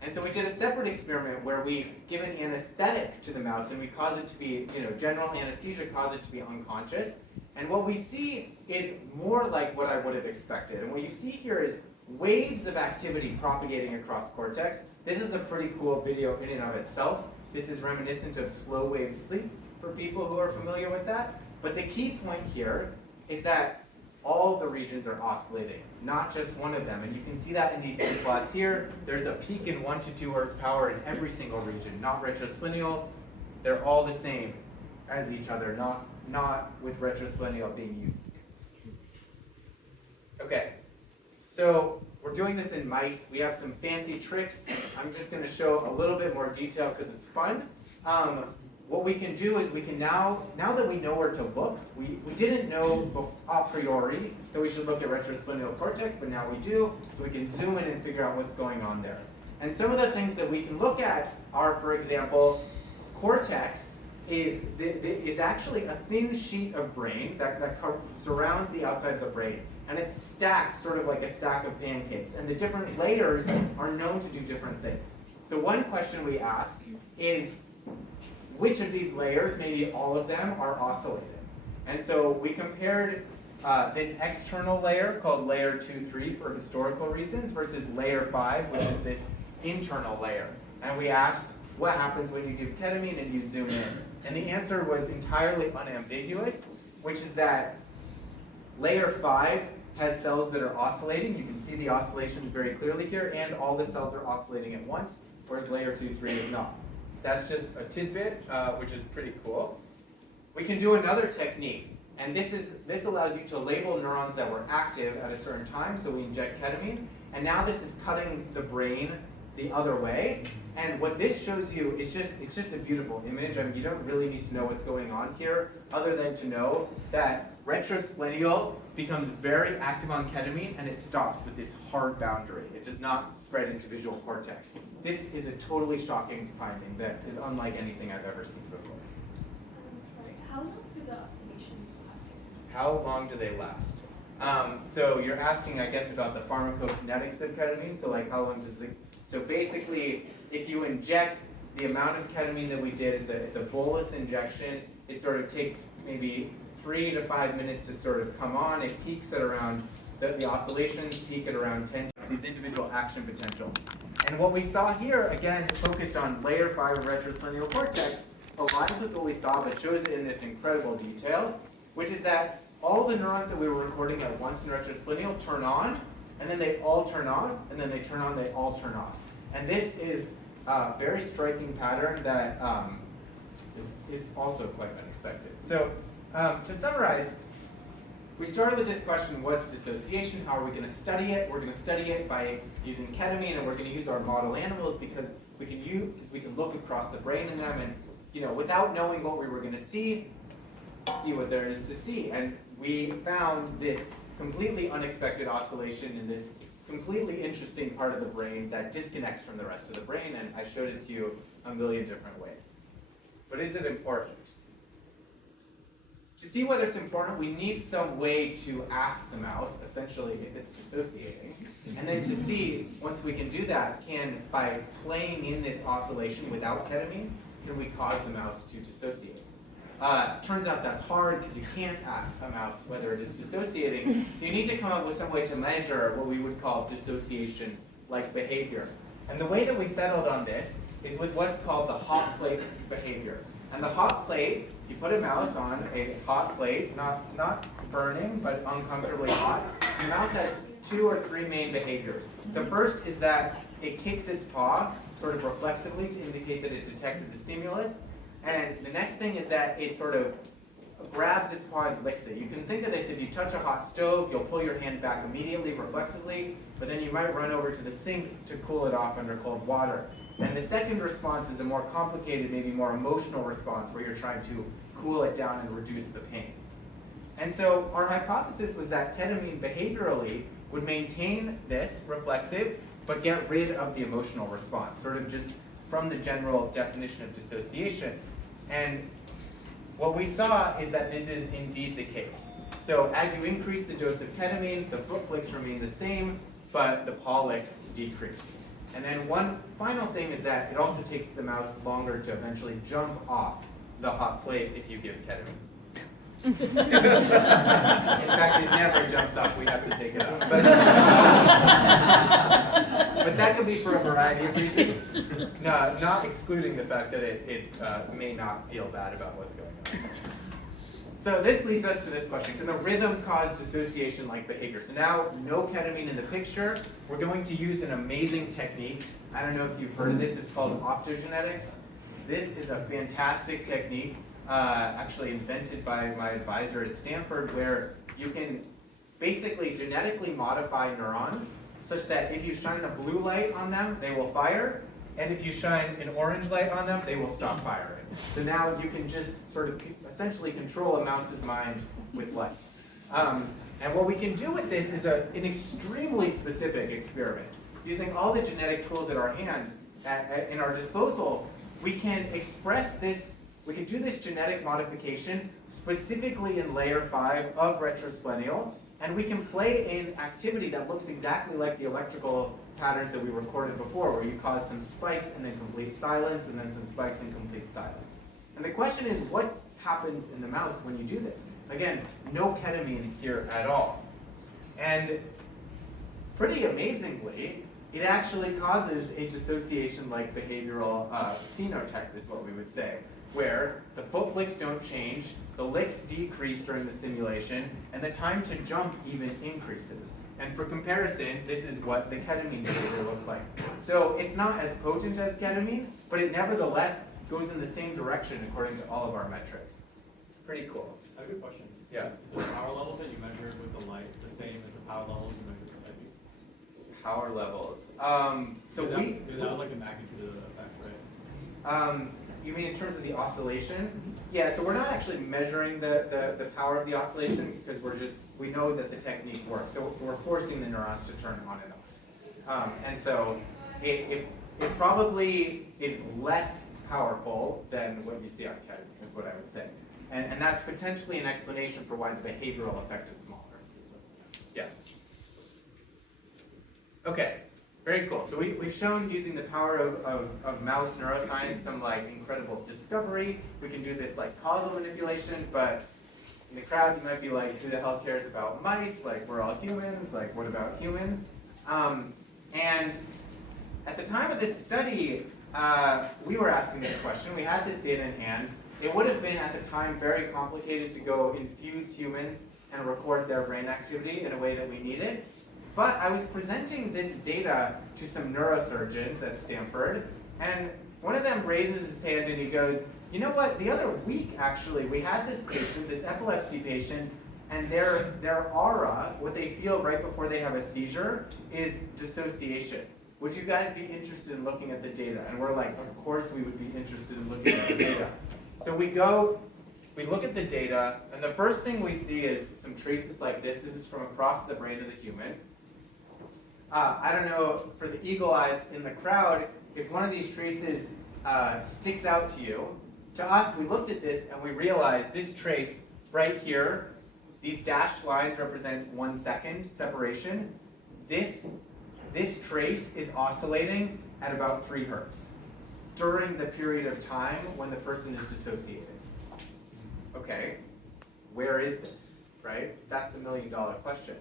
And so we did a separate experiment where we give an anesthetic to the mouse and we cause it to be, general anesthesia, cause it to be unconscious. And what we see is more like what I would have expected. And what you see here is waves of activity propagating across cortex. This is a pretty cool video in and of itself. This is reminiscent of slow wave sleep for people who are familiar with that. But the key point here is that all the regions are oscillating, not just one of them. And you can see that in these two plots here. There's a peak in 1 to 2 hertz power in every single region, not retrosplenial. They're all the same as each other, not with retrosplenial being unique. Okay, so we're doing this in mice. We have some fancy tricks. I'm just going to show a little bit more detail because it's fun. What we can do is we can now that we know where to look, we didn't know a priori that we should look at retrosplenial cortex, but now we do, so we can zoom in and figure out what's going on there. And some of the things that we can look at are, for example, cortex is actually a thin sheet of brain that surrounds the outside of the brain. And it's stacked sort of like a stack of pancakes. And the different layers are known to do different things. So one question we ask is, which of these layers, maybe all of them, are oscillating? And so we compared this external layer called layer 2-3 for historical reasons versus layer 5, which is this internal layer. And we asked, what happens when you give ketamine and you zoom in? And the answer was entirely unambiguous, which is that layer 5 has cells that are oscillating. You can see the oscillations very clearly here, and all the cells are oscillating at once, whereas layer 2-3 is not. That's just a tidbit, which is pretty cool. We can do another technique, and this allows you to label neurons that were active at a certain time, so we inject ketamine, and now this is cutting the brain the other way. And what this shows you is it's just a beautiful image. I mean, you don't really need to know what's going on here, other than to know that retrosplenial becomes very active on ketamine, and it stops with this hard boundary. It does not spread into visual cortex. This is a totally shocking finding that is unlike anything I've ever seen before. Sorry, how long do the oscillations last? How long do they last? So you're asking, I guess, about the pharmacokinetics of ketamine. So like, how long does it? So basically, if you inject the amount of ketamine that we did, it's a bolus injection. It sort of takes maybe 3 to 5 minutes to sort of come on. It peaks at around, the oscillations peak at around 10, these individual action potentials. And what we saw here, again, focused on layer 5 of retrosplenial cortex, aligns with what we saw, but shows it in this incredible detail, which is that all the neurons that we were recording at once in retrosplenial turn on, and then they all turn off, and then they turn on, they all turn off. And this is a very striking pattern that is also quite unexpected. So to summarize, we started with this question, what's dissociation? How are we going to study it? We're going to study it by using ketamine, and we're going to use our model animals because we can look across the brain in them, and without knowing what we were going to see what there is to see. And we found this completely unexpected oscillation in this completely interesting part of the brain that disconnects from the rest of the brain, and I showed it to you a million different ways. But is it important? To see whether it's important, we need some way to ask the mouse, essentially, if it's dissociating. And then to see, once we can do that, by playing in this oscillation without ketamine, can we cause the mouse to dissociate? Turns out that's hard because you can't ask a mouse whether it is dissociating. So you need to come up with some way to measure what we would call dissociation-like behavior. And the way that we settled on this is with what's called the hot plate behavior. And the hot plate, you put a mouse on a hot plate, not burning, but uncomfortably hot. The mouse has 2 or 3 main behaviors. The first is that it kicks its paw, sort of reflexively, to indicate that it detected the stimulus. And the next thing is that it sort of grabs its paw and licks it. You can think of this, if you touch a hot stove, you'll pull your hand back immediately, reflexively, but then you might run over to the sink to cool it off under cold water. And the second response is a more complicated, maybe more emotional response, where you're trying to cool it down and reduce the pain. And so our hypothesis was that ketamine behaviorally would maintain this reflexive, but get rid of the emotional response, sort of just from the general definition of dissociation. And what we saw is that this is indeed the case. So as you increase the dose of ketamine, the foot flicks remain the same, but the paw licks decrease. And then one final thing is that it also takes the mouse longer to eventually jump off the hot plate if you give ketamine. In fact, it never jumps off. We have to take it off. But that could be for a variety of reasons. No, not excluding the fact that it may not feel bad about what's going on. So this leads us to this question. Can the rhythm cause dissociation-like behavior? So now, no ketamine in the picture. We're going to use an amazing technique. I don't know if you've heard of this. It's called optogenetics. This is a fantastic technique, actually invented by my advisor at Stanford, where you can basically genetically modify neurons such that if you shine a blue light on them, they will fire, and if you shine an orange light on them, they will stop firing. So now you can just sort of essentially control a mouse's mind with light. And what we can do with this is an extremely specific experiment. Using all the genetic tools at our hand, in our disposal, we can express this, we can do this genetic modification specifically in layer 5 of retrosplenial, and we can play an activity that looks exactly like the electrical patterns that we recorded before, where you cause some spikes and then complete silence, and then some spikes and complete silence. And the question is, what happens in the mouse when you do this? Again, no ketamine here at all. And pretty amazingly, it actually causes a dissociation-like behavioral phenotype, is what we would say, where the foot flicks don't change, the licks decrease during the simulation, and the time to jump even increases. And for comparison, this is what the ketamine behavior looked like. So it's not as potent as ketamine, but it nevertheless goes in the same direction according to all of our metrics. Pretty cool. I have a good question. Yeah. Is the power levels that you measured with the light the same as the power levels you measured with IV? Power levels. Without like the magnitude of the effect, right? You mean in terms of the oscillation? Yeah, so we're not actually measuring the power of the oscillation because we know that the technique works. So we're forcing the neurons to turn on and off. And so it probably is less powerful than what you see on ketamine, is what I would say. And that's potentially an explanation for why the behavioral effect is smaller. Yeah. Okay. Very cool. So we've shown using the power of mouse neuroscience some like incredible discovery. We can do this like causal manipulation, but in the crowd you might be like, who the hell cares about mice? Like we're all humans, like what about humans? And at the time of this study, we were asking this question. We had this data in hand. It would have been at the time very complicated to go infuse humans and record their brain activity in a way that we needed. But I was presenting this data to some neurosurgeons at Stanford, and one of them raises his hand and he goes, you know what, the other week actually, we had this patient, this epilepsy patient, and their aura, what they feel right before they have a seizure, is dissociation. Would you guys be interested in looking at the data? And we're like, of course we would be interested in looking at the data. So we look at the data, and the first thing we see is some traces like this. This is from across the brain of the human. I don't know, for the eagle eyes in the crowd, if one of these traces sticks out to you. To us, we looked at this and we realized this trace right here, these dashed lines represent 1 second separation. This trace is oscillating at about 3 hertz during the period of time when the person is dissociated. Okay, where is this, right? That's the million-dollar question.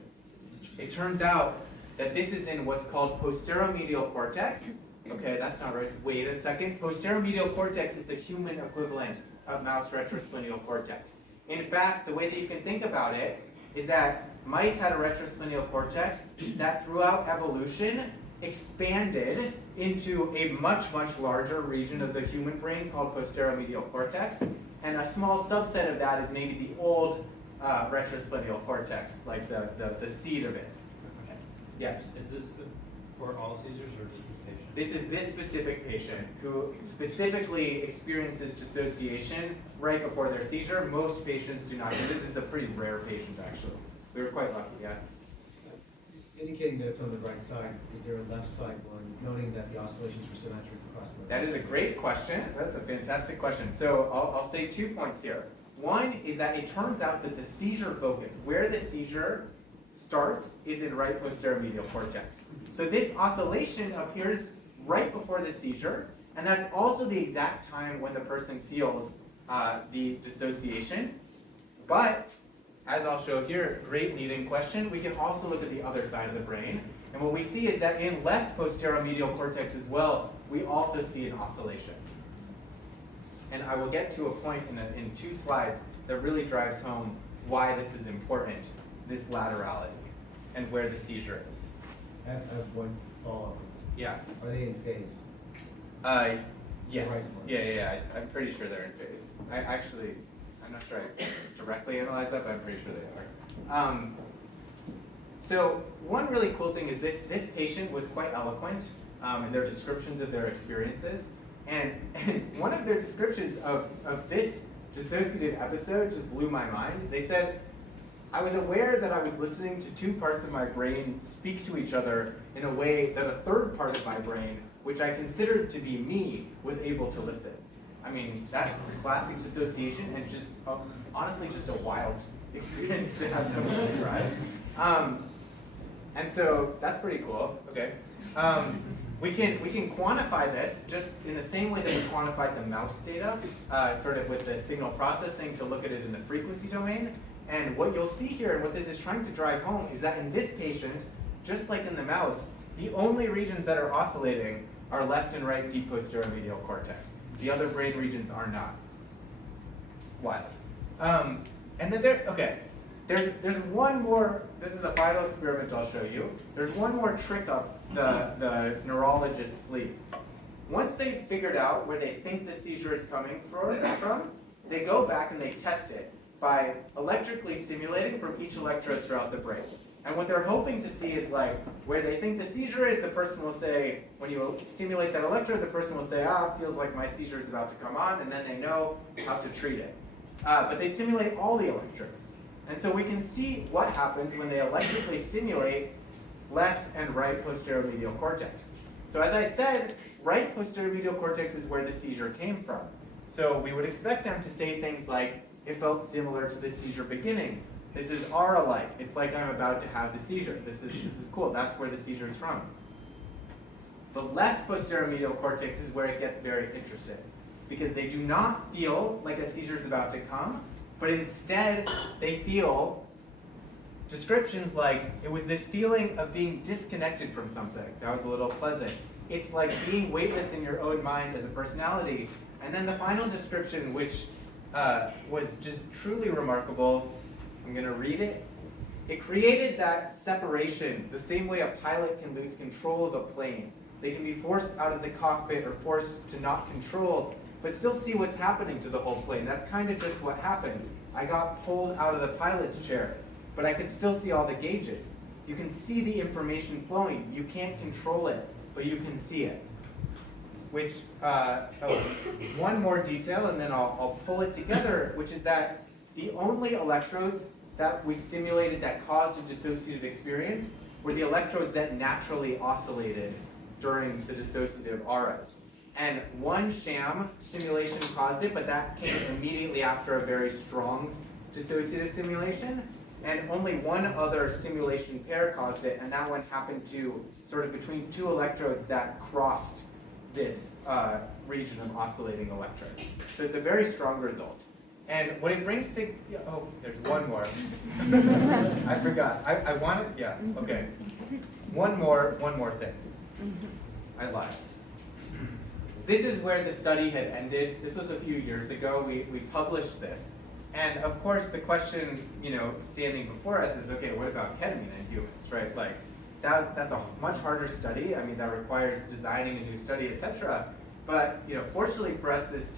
It turns out that this is in what's called posteromedial cortex. Okay, that's not right. Wait a second. Posteromedial cortex is the human equivalent of mouse retrosplenial cortex. In fact, the way that you can think about it is that mice had a retrosplenial cortex that throughout evolution expanded into a much, much larger region of the human brain called posteromedial cortex. And a small subset of that is maybe the old retrosplenial cortex, like the seed of it. Yes? Is this For all seizures or just this patient? This is this specific patient who specifically experiences dissociation right before their seizure. Most patients do not use it. This is a pretty rare patient, actually. We were quite lucky, yes? Indicating that it's on the right side, is there a left side one, noting that the oscillations were symmetric across both? That is a great question. That's a fantastic question. So I'll say 2 points here. One is that it turns out that the seizure focus, where the seizure starts, is in right posterior medial cortex. So this oscillation appears right before the seizure, and that's also the exact time when the person feels the dissociation. But, as I'll show here, great leading question, we can also look at the other side of the brain. And what we see is that in left posterior medial cortex as well, we also see an oscillation. And I will get to a point in 2 slides that really drives home why this is important, this laterality, and where the seizure is. I have one follow-up. Yeah. Are they in phase? Yes. Right. Yeah. I'm pretty sure they're in phase. I'm not sure I directly analyzed that, but I'm pretty sure they are. So one really cool thing is this patient was quite eloquent in their descriptions of their experiences. And one of their descriptions of this dissociative episode just blew my mind. They said, I was aware that I was listening to 2 parts of my brain speak to each other in a way that a 3rd part of my brain, which I considered to be me, was able to listen. I mean, that's classic dissociation and just, honestly, just a wild experience to have someone describe. And so that's pretty cool, okay. We can quantify this just in the same way that we quantified the mouse data, sort of with the signal processing to look at it in the frequency domain. And what you'll see here, and what this is trying to drive home, is that in this patient, just like in the mouse, the only regions that are oscillating are left and right deep posterior medial cortex. The other brain regions are not. Wild. And then there's one more, this is the final experiment I'll show you. There's one more trick up the neurologist's sleeve. Once they've figured out where they think the seizure is coming from, they go back and they test it by electrically stimulating from each electrode throughout the brain. And what they're hoping to see is like, where they think the seizure is, the person will say, when you stimulate that electrode, the person will say, it feels like my seizure is about to come on, and then they know how to treat it. But they stimulate all the electrodes. And so we can see what happens when they electrically stimulate left and right posterior medial cortex. So as I said, right posterior medial cortex is where the seizure came from. So we would expect them to say things like, it felt similar to the seizure beginning. This is R-alike. It's like I'm about to have the seizure. This is cool. That's where the seizure is from. The left posterior medial cortex is where it gets very interesting, because they do not feel like a seizure is about to come, but instead they feel descriptions like, it was this feeling of being disconnected from something. That was a little pleasant. It's like being weightless in your own mind as a personality. And then the final description, which was just truly remarkable, I'm going to read it. It created that separation, the same way a pilot can lose control of a plane. They can be forced out of the cockpit or forced to not control, but still see what's happening to the whole plane. That's kind of just what happened. I got pulled out of the pilot's chair, but I could still see all the gauges. You can see the information flowing. You can't control it, but you can see it. Which, one more detail, and then I'll pull it together, which is that the only electrodes that we stimulated that caused a dissociative experience were the electrodes that naturally oscillated during the dissociative auras. And one sham stimulation caused it, but that came immediately after a very strong dissociative stimulation. And only one other stimulation pair caused it, and that one happened to sort of between 2 electrodes that crossed this region of oscillating electrodes. So it's a very strong result. And what it brings to, oh, there's one more. I forgot. I wanted, yeah, okay. One more thing. I lied. This is where the study had ended. This was a few years ago. We published this. And of course, the question, standing before us is, okay, what about ketamine in humans, right? Like, that's a much harder study. I mean, that requires designing a new study, etc. But fortunately for us, this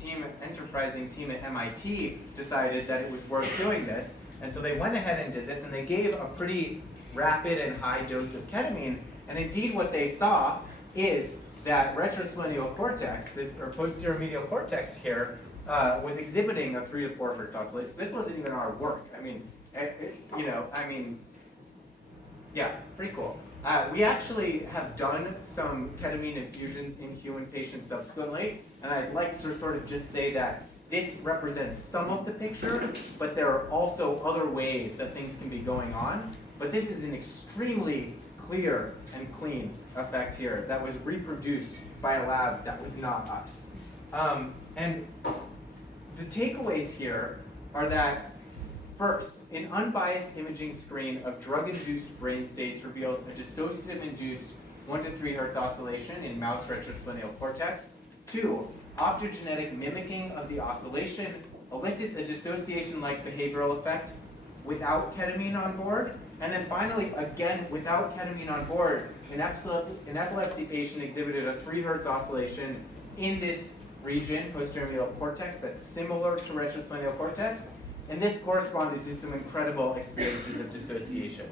enterprising team at MIT decided that it was worth doing this. And so they went ahead and did this, and they gave a pretty rapid and high dose of ketamine. And indeed what they saw is that retrosplenial cortex, or posterior medial cortex here, was exhibiting a 3 to 4 hertz oscillation. This wasn't even our work. I mean, yeah, pretty cool. We actually have done some ketamine infusions in human patients subsequently, and I'd like to sort of just say that this represents some of the picture, but there are also other ways that things can be going on. But this is an extremely clear and clean effect here that was reproduced by a lab that was not us. And the takeaways here are that, first, an unbiased imaging screen of drug-induced brain states reveals a dissociative-induced 1 to 3 hertz oscillation in mouse retrosplenial cortex. 2, optogenetic mimicking of the oscillation elicits a dissociation-like behavioral effect without ketamine on board. And then finally, again, without ketamine on board, an epilepsy patient exhibited a 3 hertz oscillation in this region, posterior medial cortex, that's similar to retrosplenial cortex. And this corresponded to some incredible experiences of dissociation.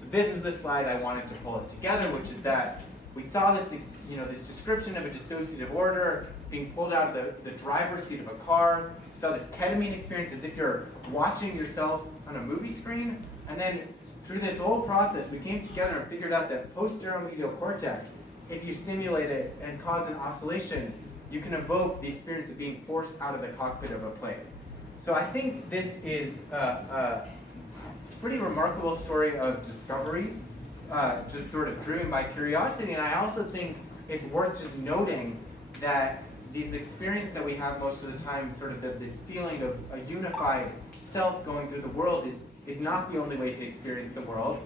So this is the slide I wanted to pull it together, which is that we saw this, this description of a dissociative order being pulled out of the driver's seat of a car. We saw this ketamine experience as if you're watching yourself on a movie screen. And then through this whole process, we came together and figured out that posterior medial cortex, if you stimulate it and cause an oscillation, you can evoke the experience of being forced out of the cockpit of a plane. So I think this is a pretty remarkable story of discovery, just sort of driven by curiosity. And I also think it's worth just noting that these experiences that we have most of the time, sort of this feeling of a unified self going through the world is not the only way to experience the world.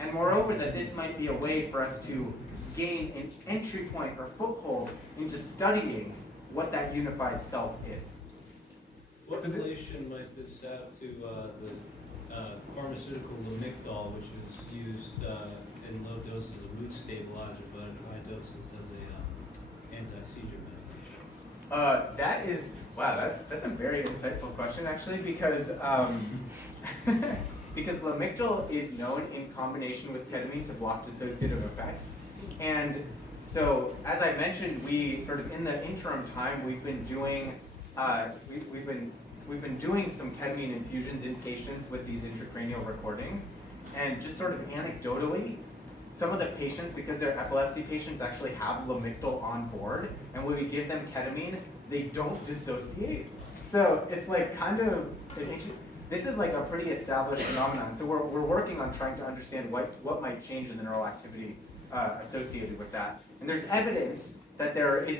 And moreover, that this might be a way for us to gain an entry point or foothold into studying what that unified self is. What relation might this have to the pharmaceutical Lamictal, which is used in low doses as a mood stabilizer, but in high doses as a anti-seizure medication? That is, wow, that's a very insightful question, actually, because because Lamictal is known in combination with ketamine to block dissociative effects. And so, as I mentioned, we sort of in the interim time we've been doing we've been doing some ketamine infusions in patients with these intracranial recordings, and just sort of anecdotally, some of the patients, because they're epilepsy patients, actually have Lamictal on board, and when we give them ketamine, they don't dissociate. So it's like kind of this is like a pretty established phenomenon. So we're working on trying to understand what might change in the neural activity associated with that. And there's evidence that there's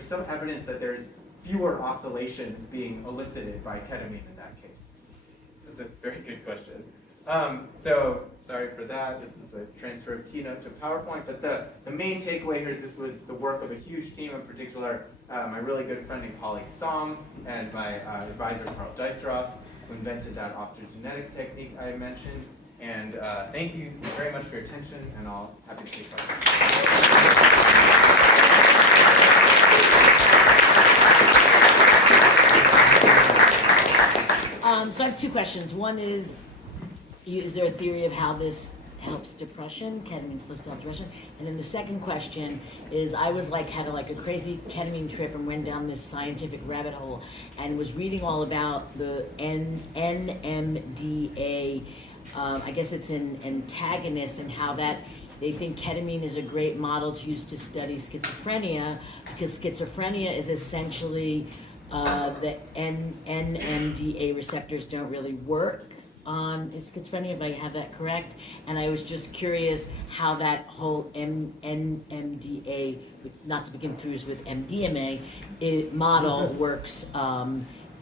some evidence that there's fewer oscillations being elicited by ketamine in that case. That's a very good question. So sorry for that. This is the transfer of Keynote to PowerPoint. But the main takeaway here is this was the work of a huge team, in particular my really good friend and colleague Song and my advisor Carl Dijsselhoff, who invented that optogenetic technique I mentioned. And thank you very much for your attention, and I'll happy to take questions. So I have two questions. One is there a theory of how this helps depression? Ketamine's supposed to help depression. And then the second question is, I was had a crazy ketamine trip and went down this scientific rabbit hole and was reading all about the NMDA. I guess it's an antagonist, and how that they think ketamine is a great model to use to study schizophrenia, because schizophrenia is essentially the NMDA receptors don't really work on schizophrenia, if I have that correct. And I was just curious how that whole NMDA, not to be confused with MDMA, model works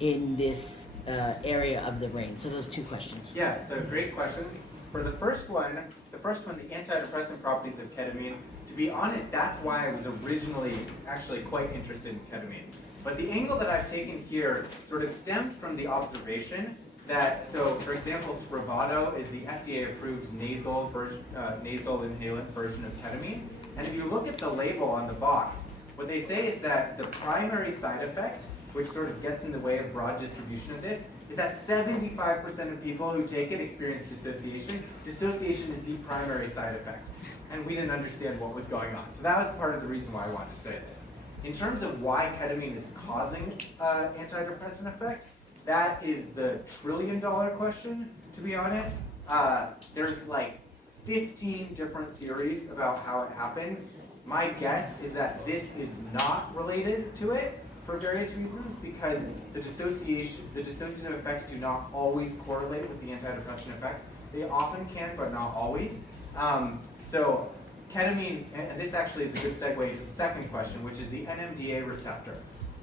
in this area of the brain. So those two questions. Yeah, so great question. For the first one, the antidepressant properties of ketamine, to be honest, that's why I was originally actually quite interested in ketamine. But the angle that I've taken here sort of stemmed from the observation that, so for example, Spravato is the FDA-approved nasal inhalant version of ketamine. And if you look at the label on the box, what they say is that the primary side effect, which sort of gets in the way of broad distribution of this, is that 75% of people who take it experience dissociation. Dissociation is the primary side effect, and we didn't understand what was going on. So that was part of the reason why I wanted to study this. In terms of why ketamine is causing antidepressant effect, that is the trillion-dollar question, to be honest. There's like 15 different theories about how it happens. My guess is that this is not related to it for various reasons, because the dissociative effects do not always correlate with the antidepressant effects. They often can, but not always. So ketamine, and this actually is a good segue to the second question, which is the NMDA receptor.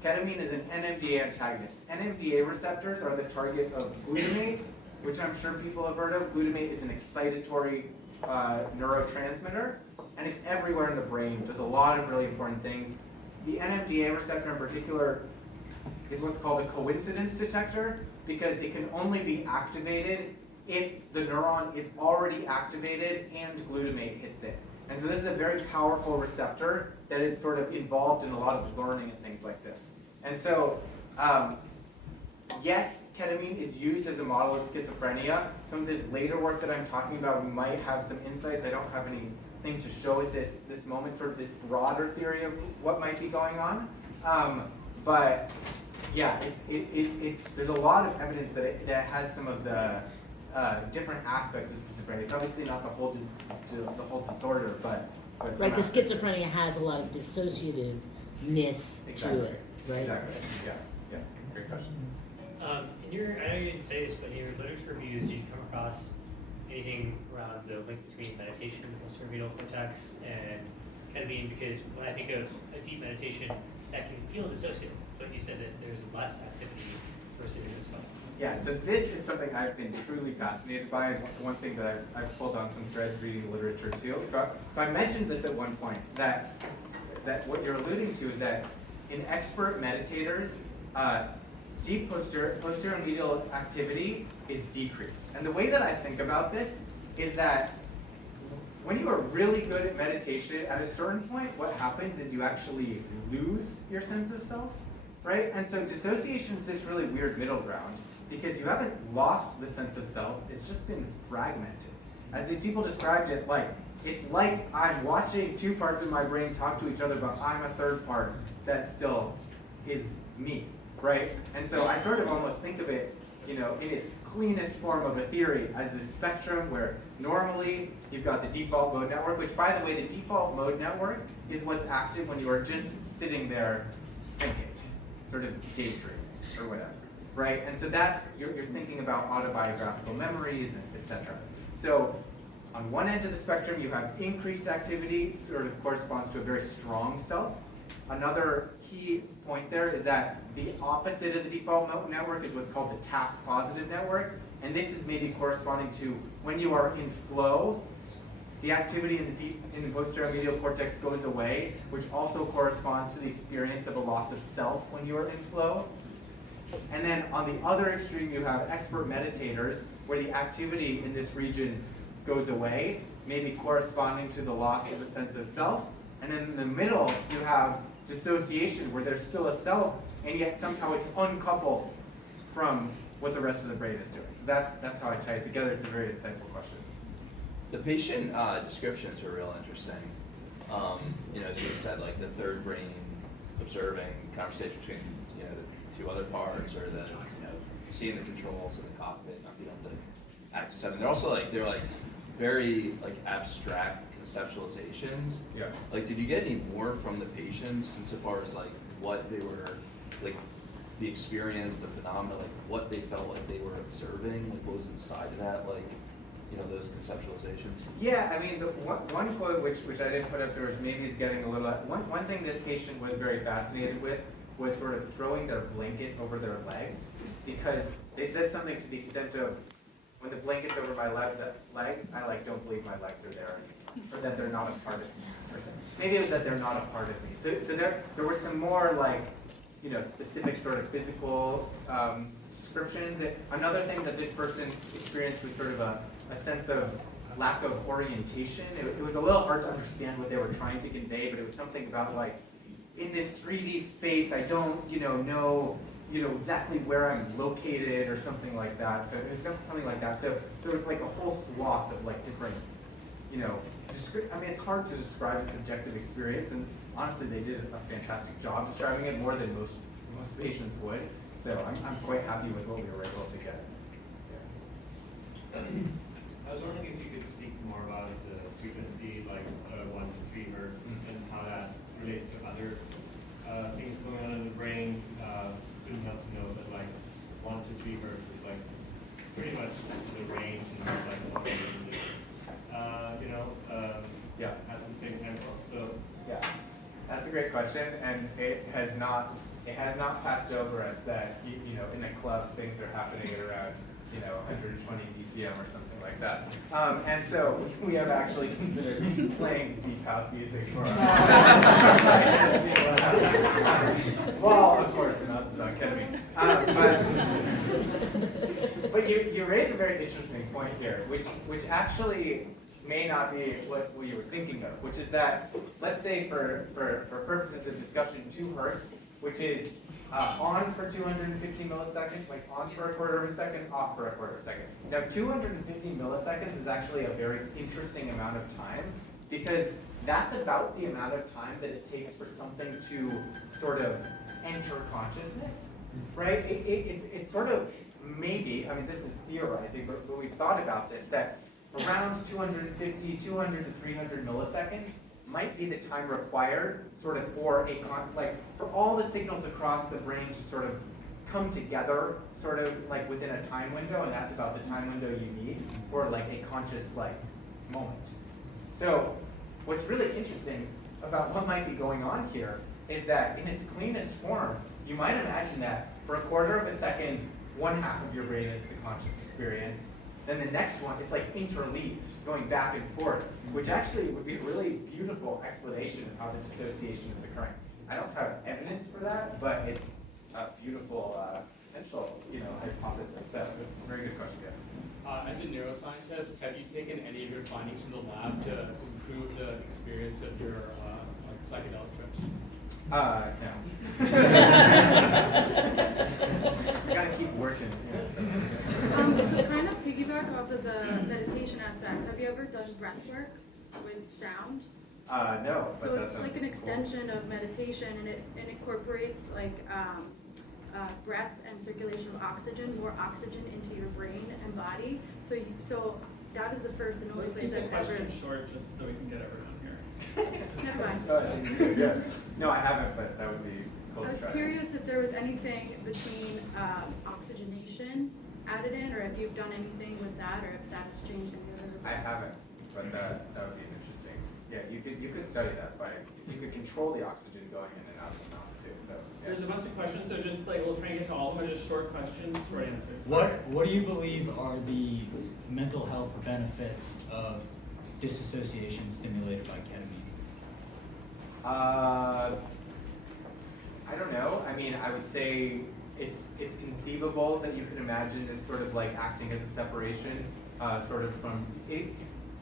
Ketamine is an NMDA antagonist. NMDA receptors are the target of glutamate, which I'm sure people have heard of. Glutamate is an excitatory neurotransmitter, and it's everywhere in the brain, does a lot of really important things. The NMDA receptor in particular is what's called a coincidence detector, because it can only be activated if the neuron is already activated and glutamate hits it. And so this is a very powerful receptor that is sort of involved in a lot of learning and things like this. And so, yes, ketamine is used as a model of schizophrenia. Some of this later work that I'm talking about, we might have some insights. I don't have anything to show at this moment, sort of this broader theory of what might be going on. But yeah, there's a lot of evidence that it has some of the different aspects of schizophrenia. It's obviously not the whole disorder, but right, because schizophrenia has a lot of dissociativeness to it, right? Exactly. Yeah. Great question. I know you didn't say this, but in your literature reviews, you come across anything around the link between meditation, the posterior cortex, and ketamine? Because when I think of a deep meditation, that can feel dissociative, but you said that there's less activity versus this one. Yeah, so this is something I've been truly fascinated by. One thing that I've pulled on some threads reading literature too. So I mentioned this at one point, that what you're alluding to is that in expert meditators, deep posterior medial activity is decreased. And the way that I think about this is that when you are really good at meditation, at a certain point, what happens is you actually lose your sense of self, right? And so dissociation is this really weird middle ground, because you haven't lost the sense of self, it's just been fragmented. As these people described it, it's like I'm watching two parts of my brain talk to each other, but I'm a third part that still is me, right? And so I sort of almost think of it, in its cleanest form of a theory as this spectrum where normally you've got the default mode network, which by the way, the default mode network is what's active when you are just sitting there thinking, sort of daydreaming or whatever. Right, and so that's, you're thinking about autobiographical memories, and etc. So on one end of the spectrum, you have increased activity, sort of corresponds to a very strong self. Another key point there is that the opposite of the default mode network is what's called the task-positive network, and this is maybe corresponding to when you are in flow, the activity in the posterior medial cortex goes away, which also corresponds to the experience of a loss of self when you are in flow. And then on the other extreme, you have expert meditators, where the activity in this region goes away, maybe corresponding to the loss of a sense of self. And then in the middle, you have dissociation, where there's still a self, and yet somehow it's uncoupled from what the rest of the brain is doing. So that's how I tie it together. It's a very insightful question. The patient descriptions are real interesting. As you said, like the third brain observing conversation between the two other parts, or the seeing the controls in the cockpit, not being able to act as. They're also they're very abstract conceptualizations. Yeah. Did you get any more from the patients insofar as what they were the experience, the phenomena, what they felt like they were observing, what was inside of that, those conceptualizations? Yeah, I mean, the one quote which I didn't put up there, maybe is getting a little. One thing this patient was very fascinated with was sort of throwing their blanket over their legs, because they said something to the extent of, when the blanket's over my legs, I don't believe my legs are there anymore, or that they're not a part of me. Or maybe it was that they're not a part of me. So there were some more specific sort of physical descriptions. Another thing that this person experienced was sort of a sense of lack of orientation. It was a little hard to understand what they were trying to convey, but it was something about in this 3D space, I don't, know exactly where I'm located or something like that. So it was something like that. So there was like a whole swath of like different, I mean, it's hard to describe a subjective experience, and honestly, they did a fantastic job describing it, more than most patients would. So I'm quite happy with what we were able to get. I was wondering if you could speak more about the frequency, like 1 to 3 hertz, and how that relates to other things going on in the brain. Couldn't help to know that like 1 to 3 hertz is like pretty much the range and like what music, Yeah. has the same tempo. So Yeah, that's a great question, and it has not passed over us that in a club things are happening at around 120 BPM or something like that. And so we have actually considered playing deep house music for our well, of course, and us is on ketamine. But you raise a very interesting point here, which actually may not be what you were thinking of, which is that, let's say for purposes of discussion, 2 hertz, which is on for 250 milliseconds, like on for a quarter of a second, off for a quarter of a second. Now 250 milliseconds is actually a very interesting amount of time, because that's about the amount of time that it takes for something to sort of enter consciousness, right? It's sort of maybe, I mean this is theorizing, but we've thought about this, that around 250, 200 to 300 milliseconds might be the time required sort of for for all the signals across the brain to sort of come together sort of like within a time window, and that's about the time window you need for like a conscious moment. So what's really interesting about what might be going on here is that in its cleanest form, you might imagine that for a quarter of a second, 1/2 of your brain is the conscious experience. Then the next one, it's like interleaved, going back and forth, which actually would be a really beautiful explanation of how the dissociation is occurring. I don't have evidence for that, but it's a beautiful potential, hypothesis. So, very good question, yeah. As a neuroscientist, have you taken any of your findings from the lab to improve the experience of your psychedelic trips? No. I gotta keep working. To kind of piggyback off of the meditation aspect, have you ever done breath work with sound? No. So it's like an extension of meditation, and it incorporates breath and circulation of oxygen, more oxygen into your brain and body. So that is the first and only place I've ever. Question short, just so we can get everyone here. Never mind. Yeah. No, I haven't, but that would be cool. I was curious if there was anything between oxygenation added in, or if you've done anything with that, or if that's changed any of those. I haven't, but that would be interesting. Yeah, you could study that you could control the oxygen going in and out of the mouse too. So yeah. There's a bunch of questions, so just we'll try and get to all of them. They're just short questions, short answers. What do you believe are the mental health benefits of dissociation stimulated by ketamine? I don't know. I mean, I would say it's conceivable that you can imagine this sort of like acting as a separation, sort of from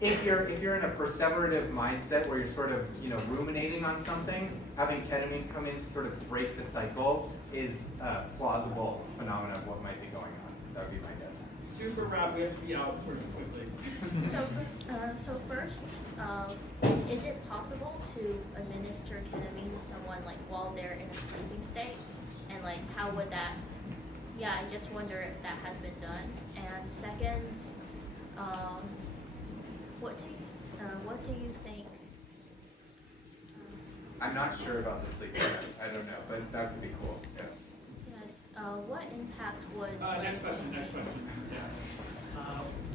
if you're in a perseverative mindset where you're sort of ruminating on something, having ketamine come in to sort of break the cycle is a plausible phenomenon of what might be going on. That would be my guess. Super rapid. We have to be out sort of quickly. So first, is it possible to administer ketamine to someone while they're in a sleeping state, and how would that? Yeah, I just wonder if that has been done. And second, what do you think? I'm not sure about the sleep. I don't know, but that could be cool. Yeah. What impact would? Next question. Yeah.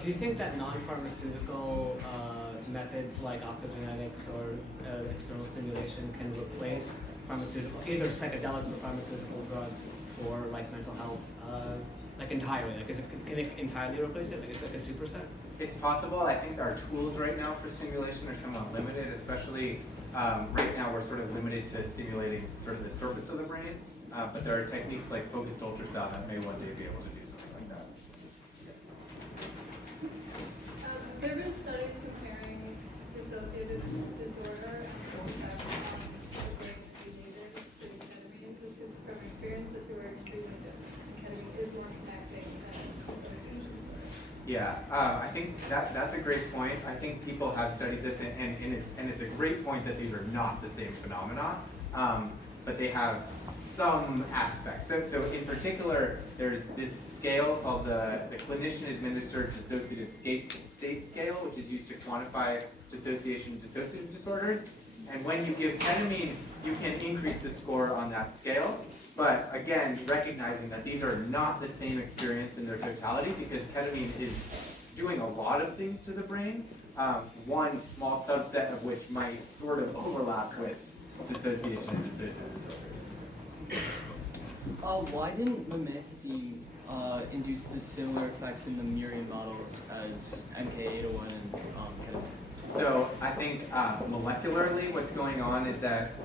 Do you think that non-pharmaceutical methods like optogenetics or external stimulation can replace either psychedelics or pharmaceutical drugs for mental health, entirely? Can it entirely replace it? It's like a superset? It's possible. I think our tools right now for stimulation are somewhat limited, especially right now we're sort of limited to stimulating sort of the surface of the brain, but there are techniques like focused ultrasound that may one day be able to do something like that. There have been studies comparing dissociative disorder and the effect on the brain diseases to ketamine. From experience, the two are extremely different. Yeah, I think that's a great point. I think people have studied this, and it's a great point that these are not the same phenomena, but they have some aspects. So in particular, there's this scale called the clinician-administered dissociative state scale, which is used to quantify dissociation and dissociative disorders. And when you give ketamine, you can increase the score on that scale. But again, recognizing that these are not the same experience in their totality, because ketamine is doing a lot of things to the brain, one small subset of which might sort of overlap with dissociation and dissociative disorders. Why didn't mimeticity induce the similar effects in the murine models as MK801 and ketamine? So I think molecularly what's going on is that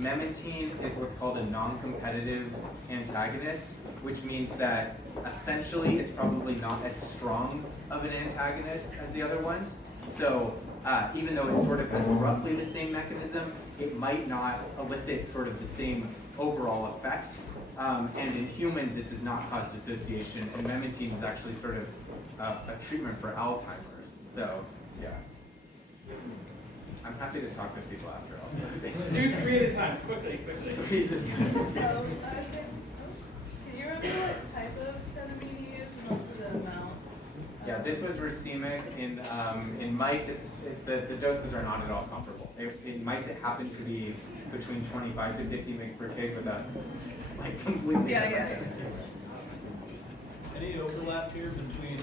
memantine is what's called a non-competitive antagonist, which means that essentially it's probably not as strong of an antagonist as the other ones. So even though it sort of has roughly the same mechanism, it might not elicit sort of the same overall effect. And in humans, it does not cause dissociation, and memantine is actually sort of a treatment for Alzheimer's. So, yeah. I'm happy to talk with people after also. Do 3 at a time, quickly. 3 at a time. Can you remember what type of ketamine you used and also the amount? Yeah, this was racemic. In mice, the doses are not at all comparable. In mice, it happened to be between 25 to 50 mg per kg, but that's like completely different. Any overlap here between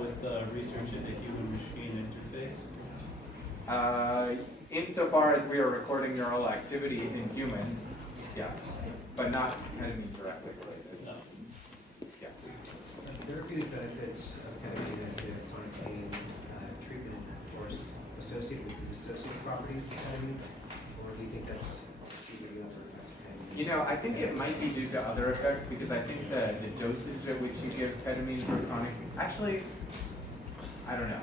with research in the human-machine interface? Insofar as we are recording neural activity in humans, yeah, but not ketamine directly related. No. Yeah. Therapeutic benefits of ketamine as a chronic pain treatment, of course, associated with the dissociative properties of ketamine, or do you think that's due to the other effects of ketamine? You know, I think it might be due to other effects, because I think the dosage at which you give ketamine for chronic, actually, I don't know.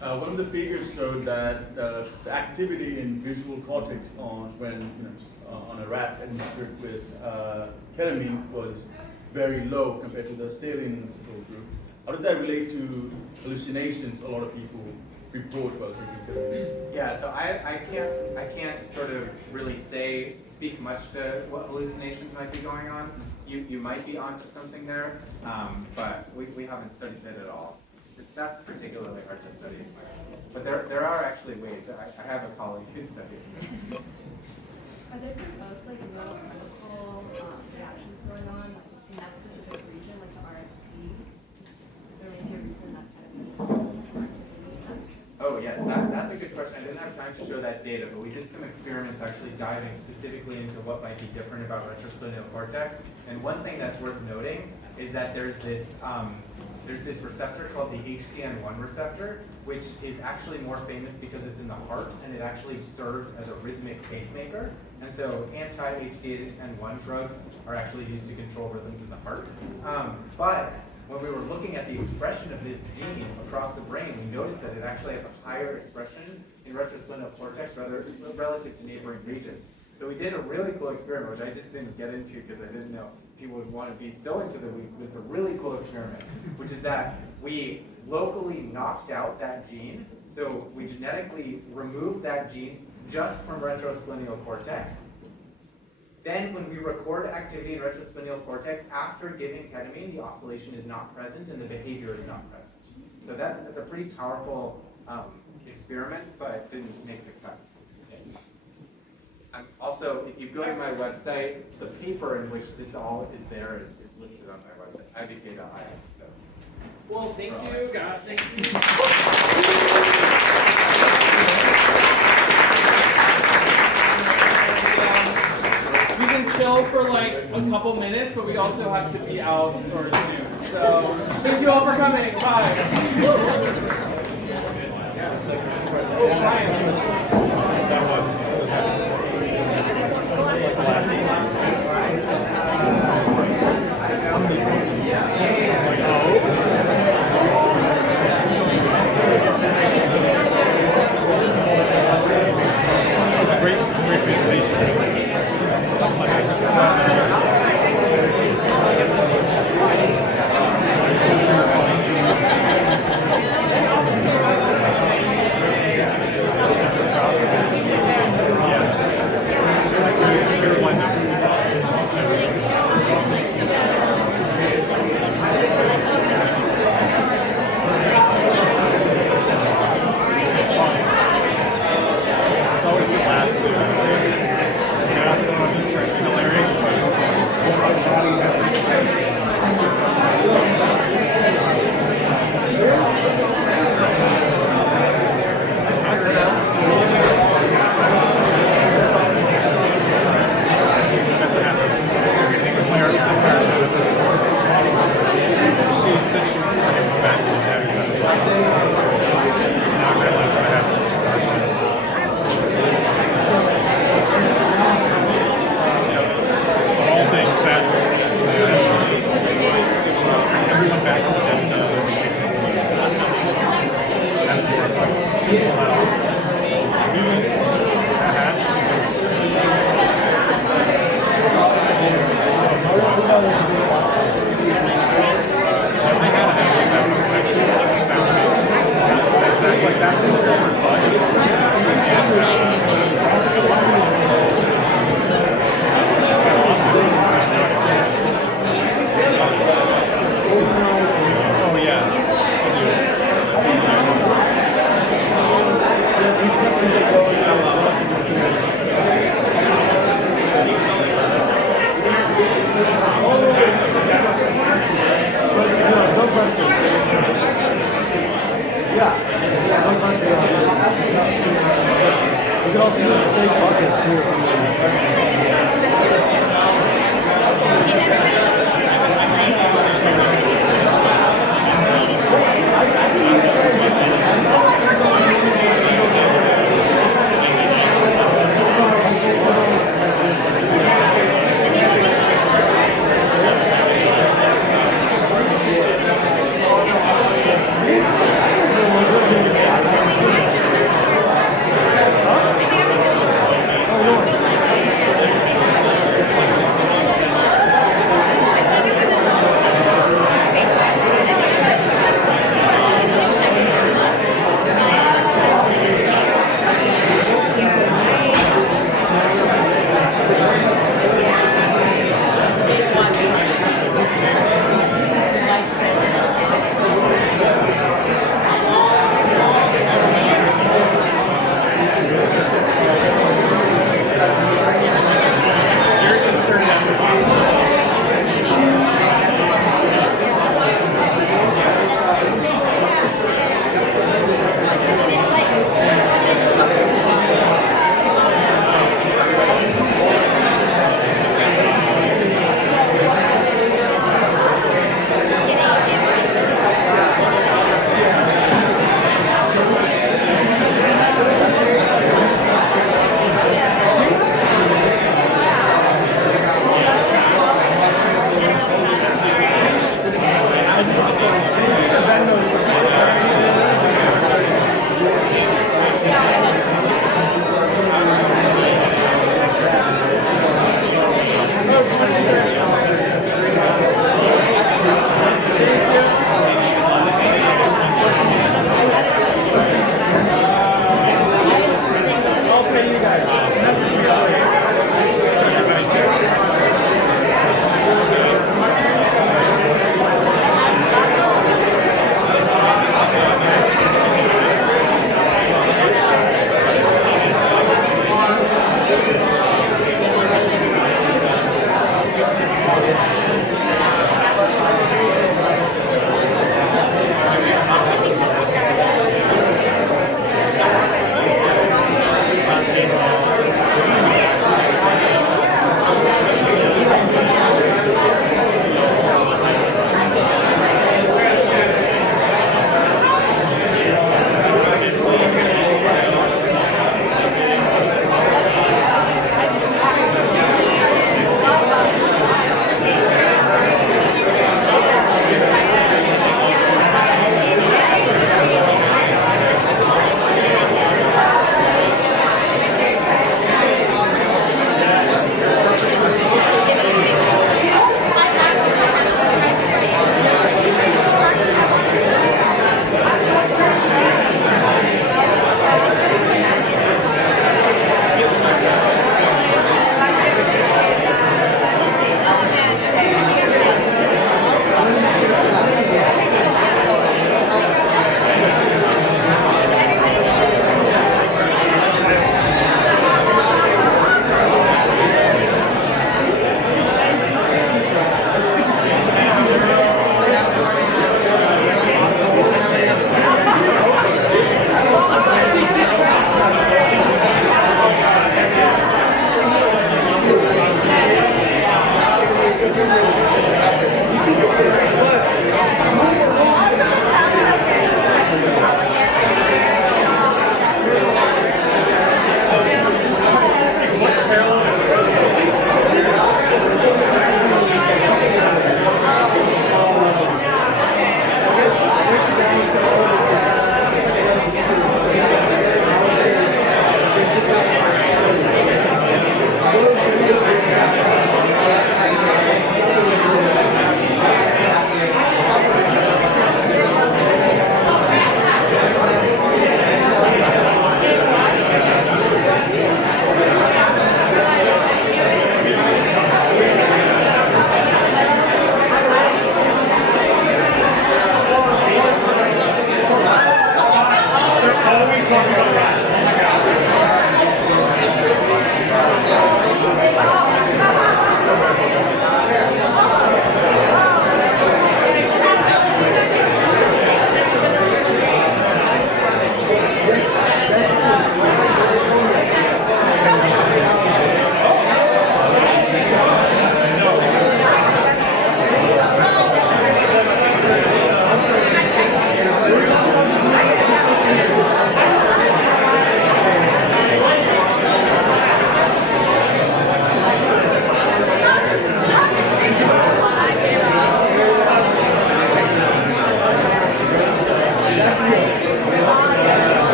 One of the figures showed that the activity in visual cortex on a rat administered with ketamine was very low compared to the saline control group. How does that relate to hallucinations a lot of people report while taking ketamine? Yeah, so I can't sort of really speak much to what hallucinations might be going on. You might be onto something there, but we haven't studied it at all. That's particularly hard to study. But there are actually ways that I have a colleague who studied it. Are there most like neurochemical reactions going on in that specific region, like the RSP? Is there maybe a reason that ketamine? Oh yes, that's a good question. I didn't have time to show that data, but we did some experiments actually diving specifically into what might be different about retrosplenial cortex. And one thing that's worth noting is that there's this receptor called the HCN1 receptor, which is actually more famous because it's in the heart, and it actually serves as a rhythmic pacemaker. And so anti-HCN1 drugs are actually used to control rhythms in the heart. But when we were looking at the expression of this gene across the brain, we noticed that it actually has a higher expression in retrosplenial cortex relative to neighboring regions. So we did a really cool experiment, which I just didn't get into because I didn't know people would want to be so into the weeds, but it's a really cool experiment, which is that we locally knocked out that gene. So we genetically removed that gene just from retrosplenial cortex. Then when we record activity in retrosplenial cortex, after giving ketamine, the oscillation is not present and the behavior is not present. So that's a pretty powerful experiment, but didn't make the cut. Also, if you go to my website, the paper in which this all is there is listed on my website, ivk.io. So. Well, thank you, guys. Thank you. We can chill for like a couple minutes, but we also have to be out sort of soon. So, thank you all for coming. Bye. Great presentation.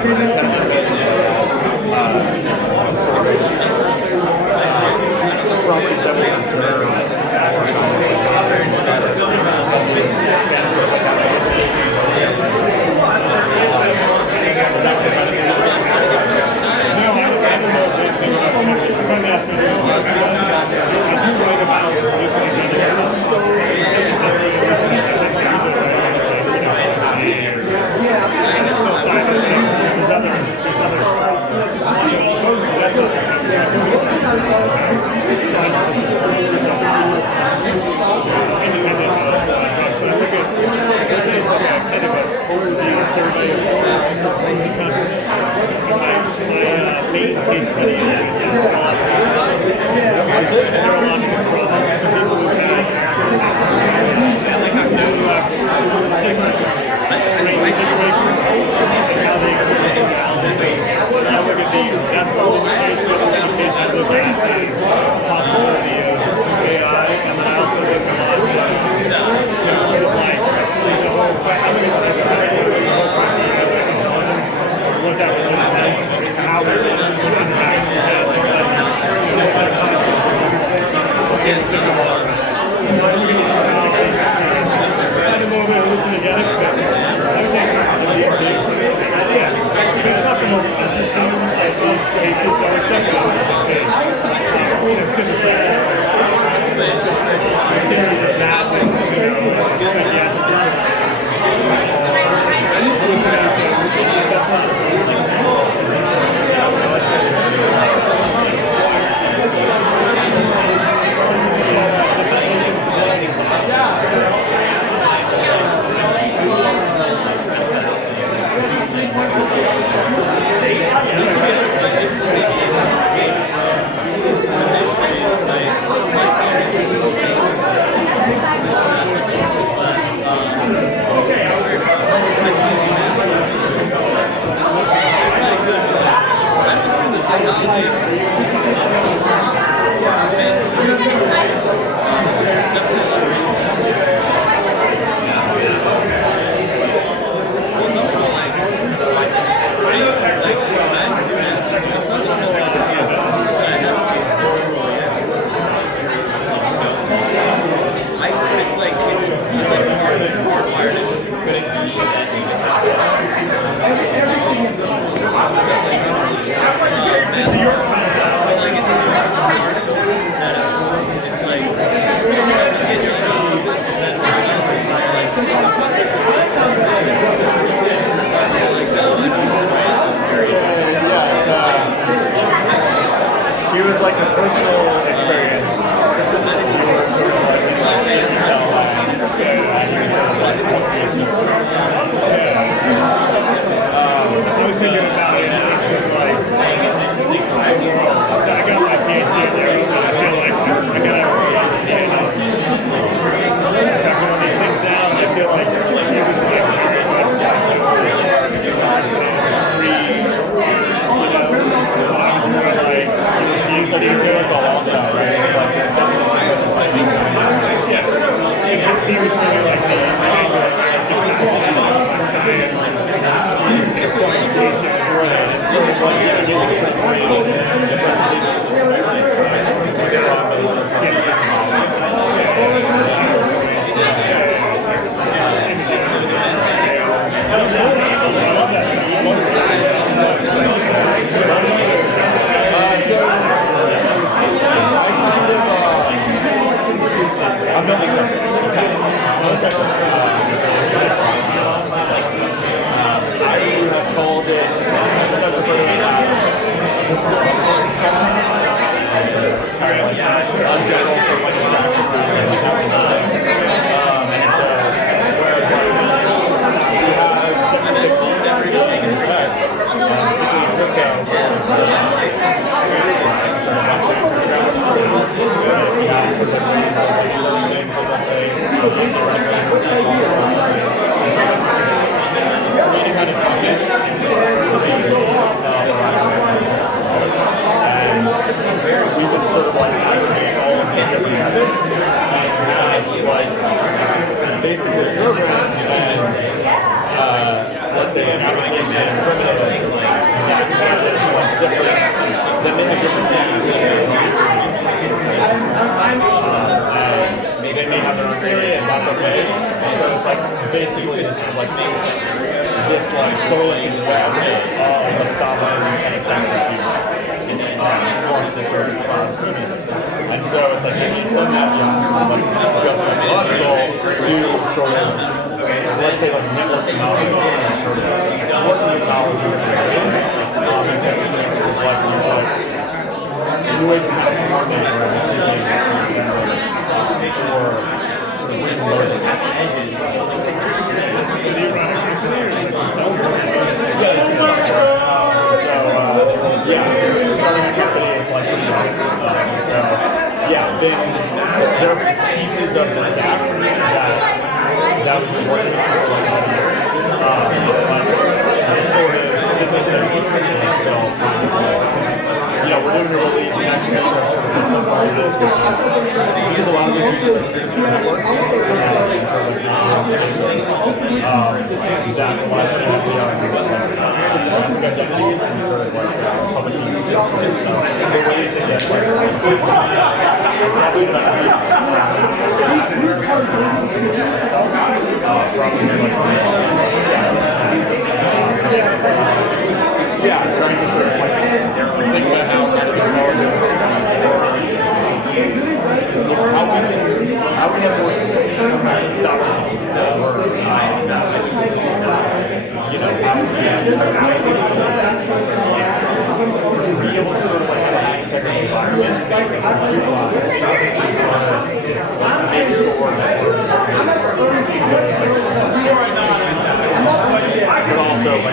properties that we basically programs and let's say an application They may have their own theory, and that's okay. And so it's like basically this sort of like this like coalescing web of sovereign and executive forms this sort of and so it's like you turn that beyond like just like logical to sort of let's say like network knowledge and sort of working knowledge and then sort of like use like new ways to kind of coordinate or then there are pieces of the stack that would be working sort of we're doing a release next year for sort of some part of this. We use a lot of this uses network that a lot of identities and sort of like public use. So the ways to get trying to sort of like think about how we have more sovereignty over be able to sort of like have an integral environment but also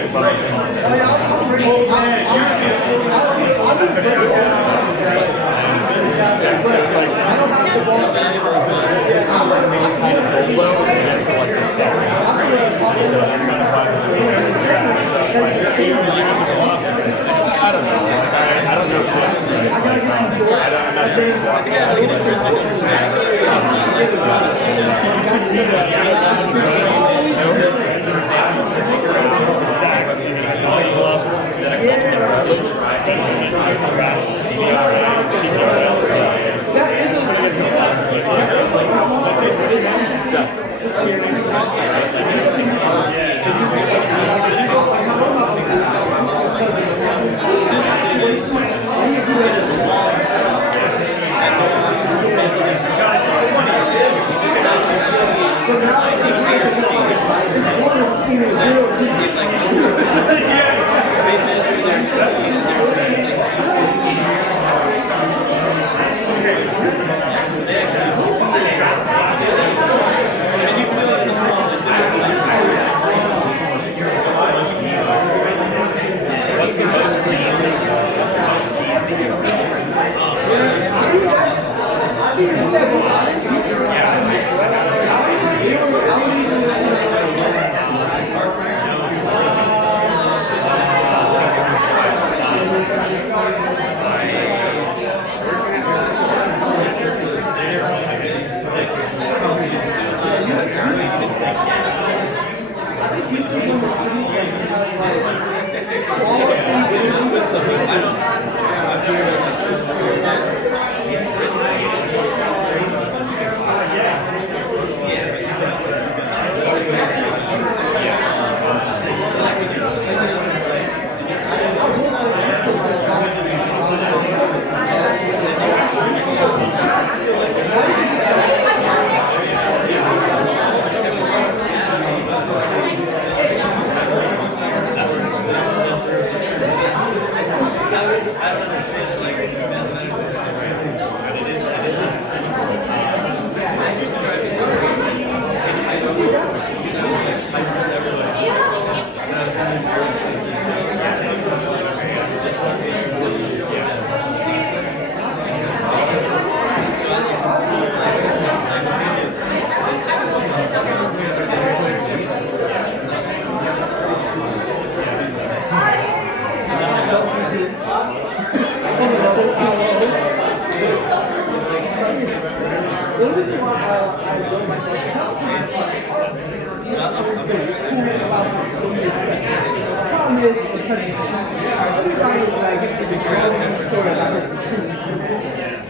Everybody's like, if it's a story about his descent into the forest.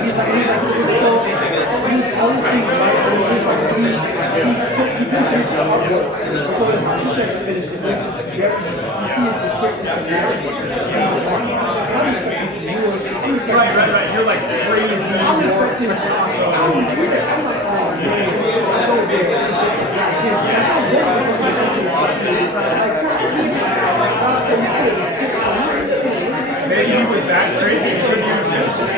He's like, he was so, he was always thinking, right? He was like, he finished the artwork. So his assistant finished it. You see his descent into madness. Right. You're like crazy. I'm expecting I'm like, oh man, I go there. That's how maybe he was that crazy. He couldn't even finish it.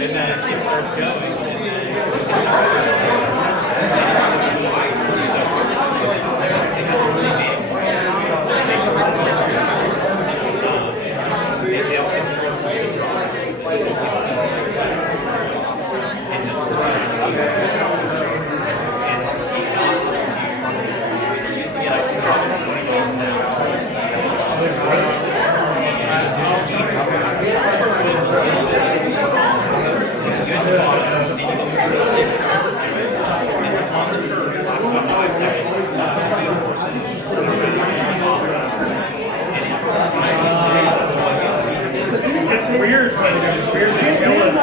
And then it starts going. It's weird, but it's weird to kill it.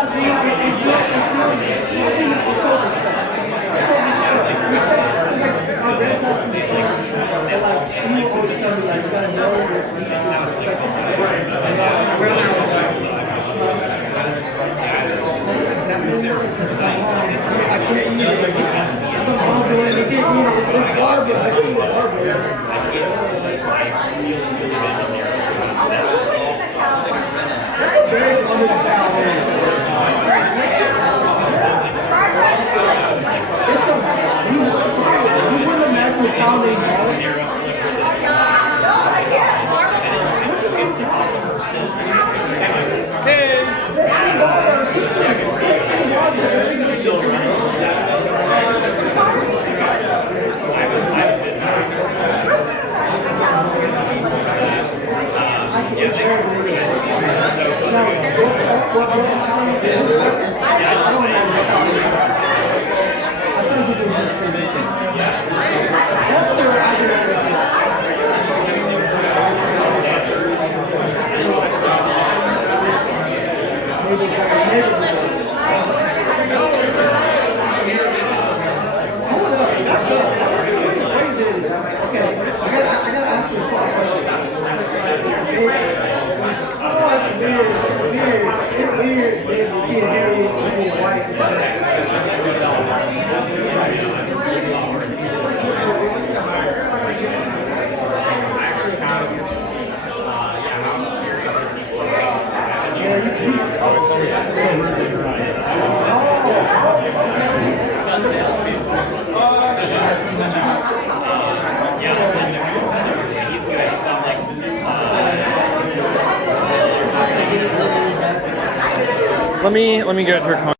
Let me get your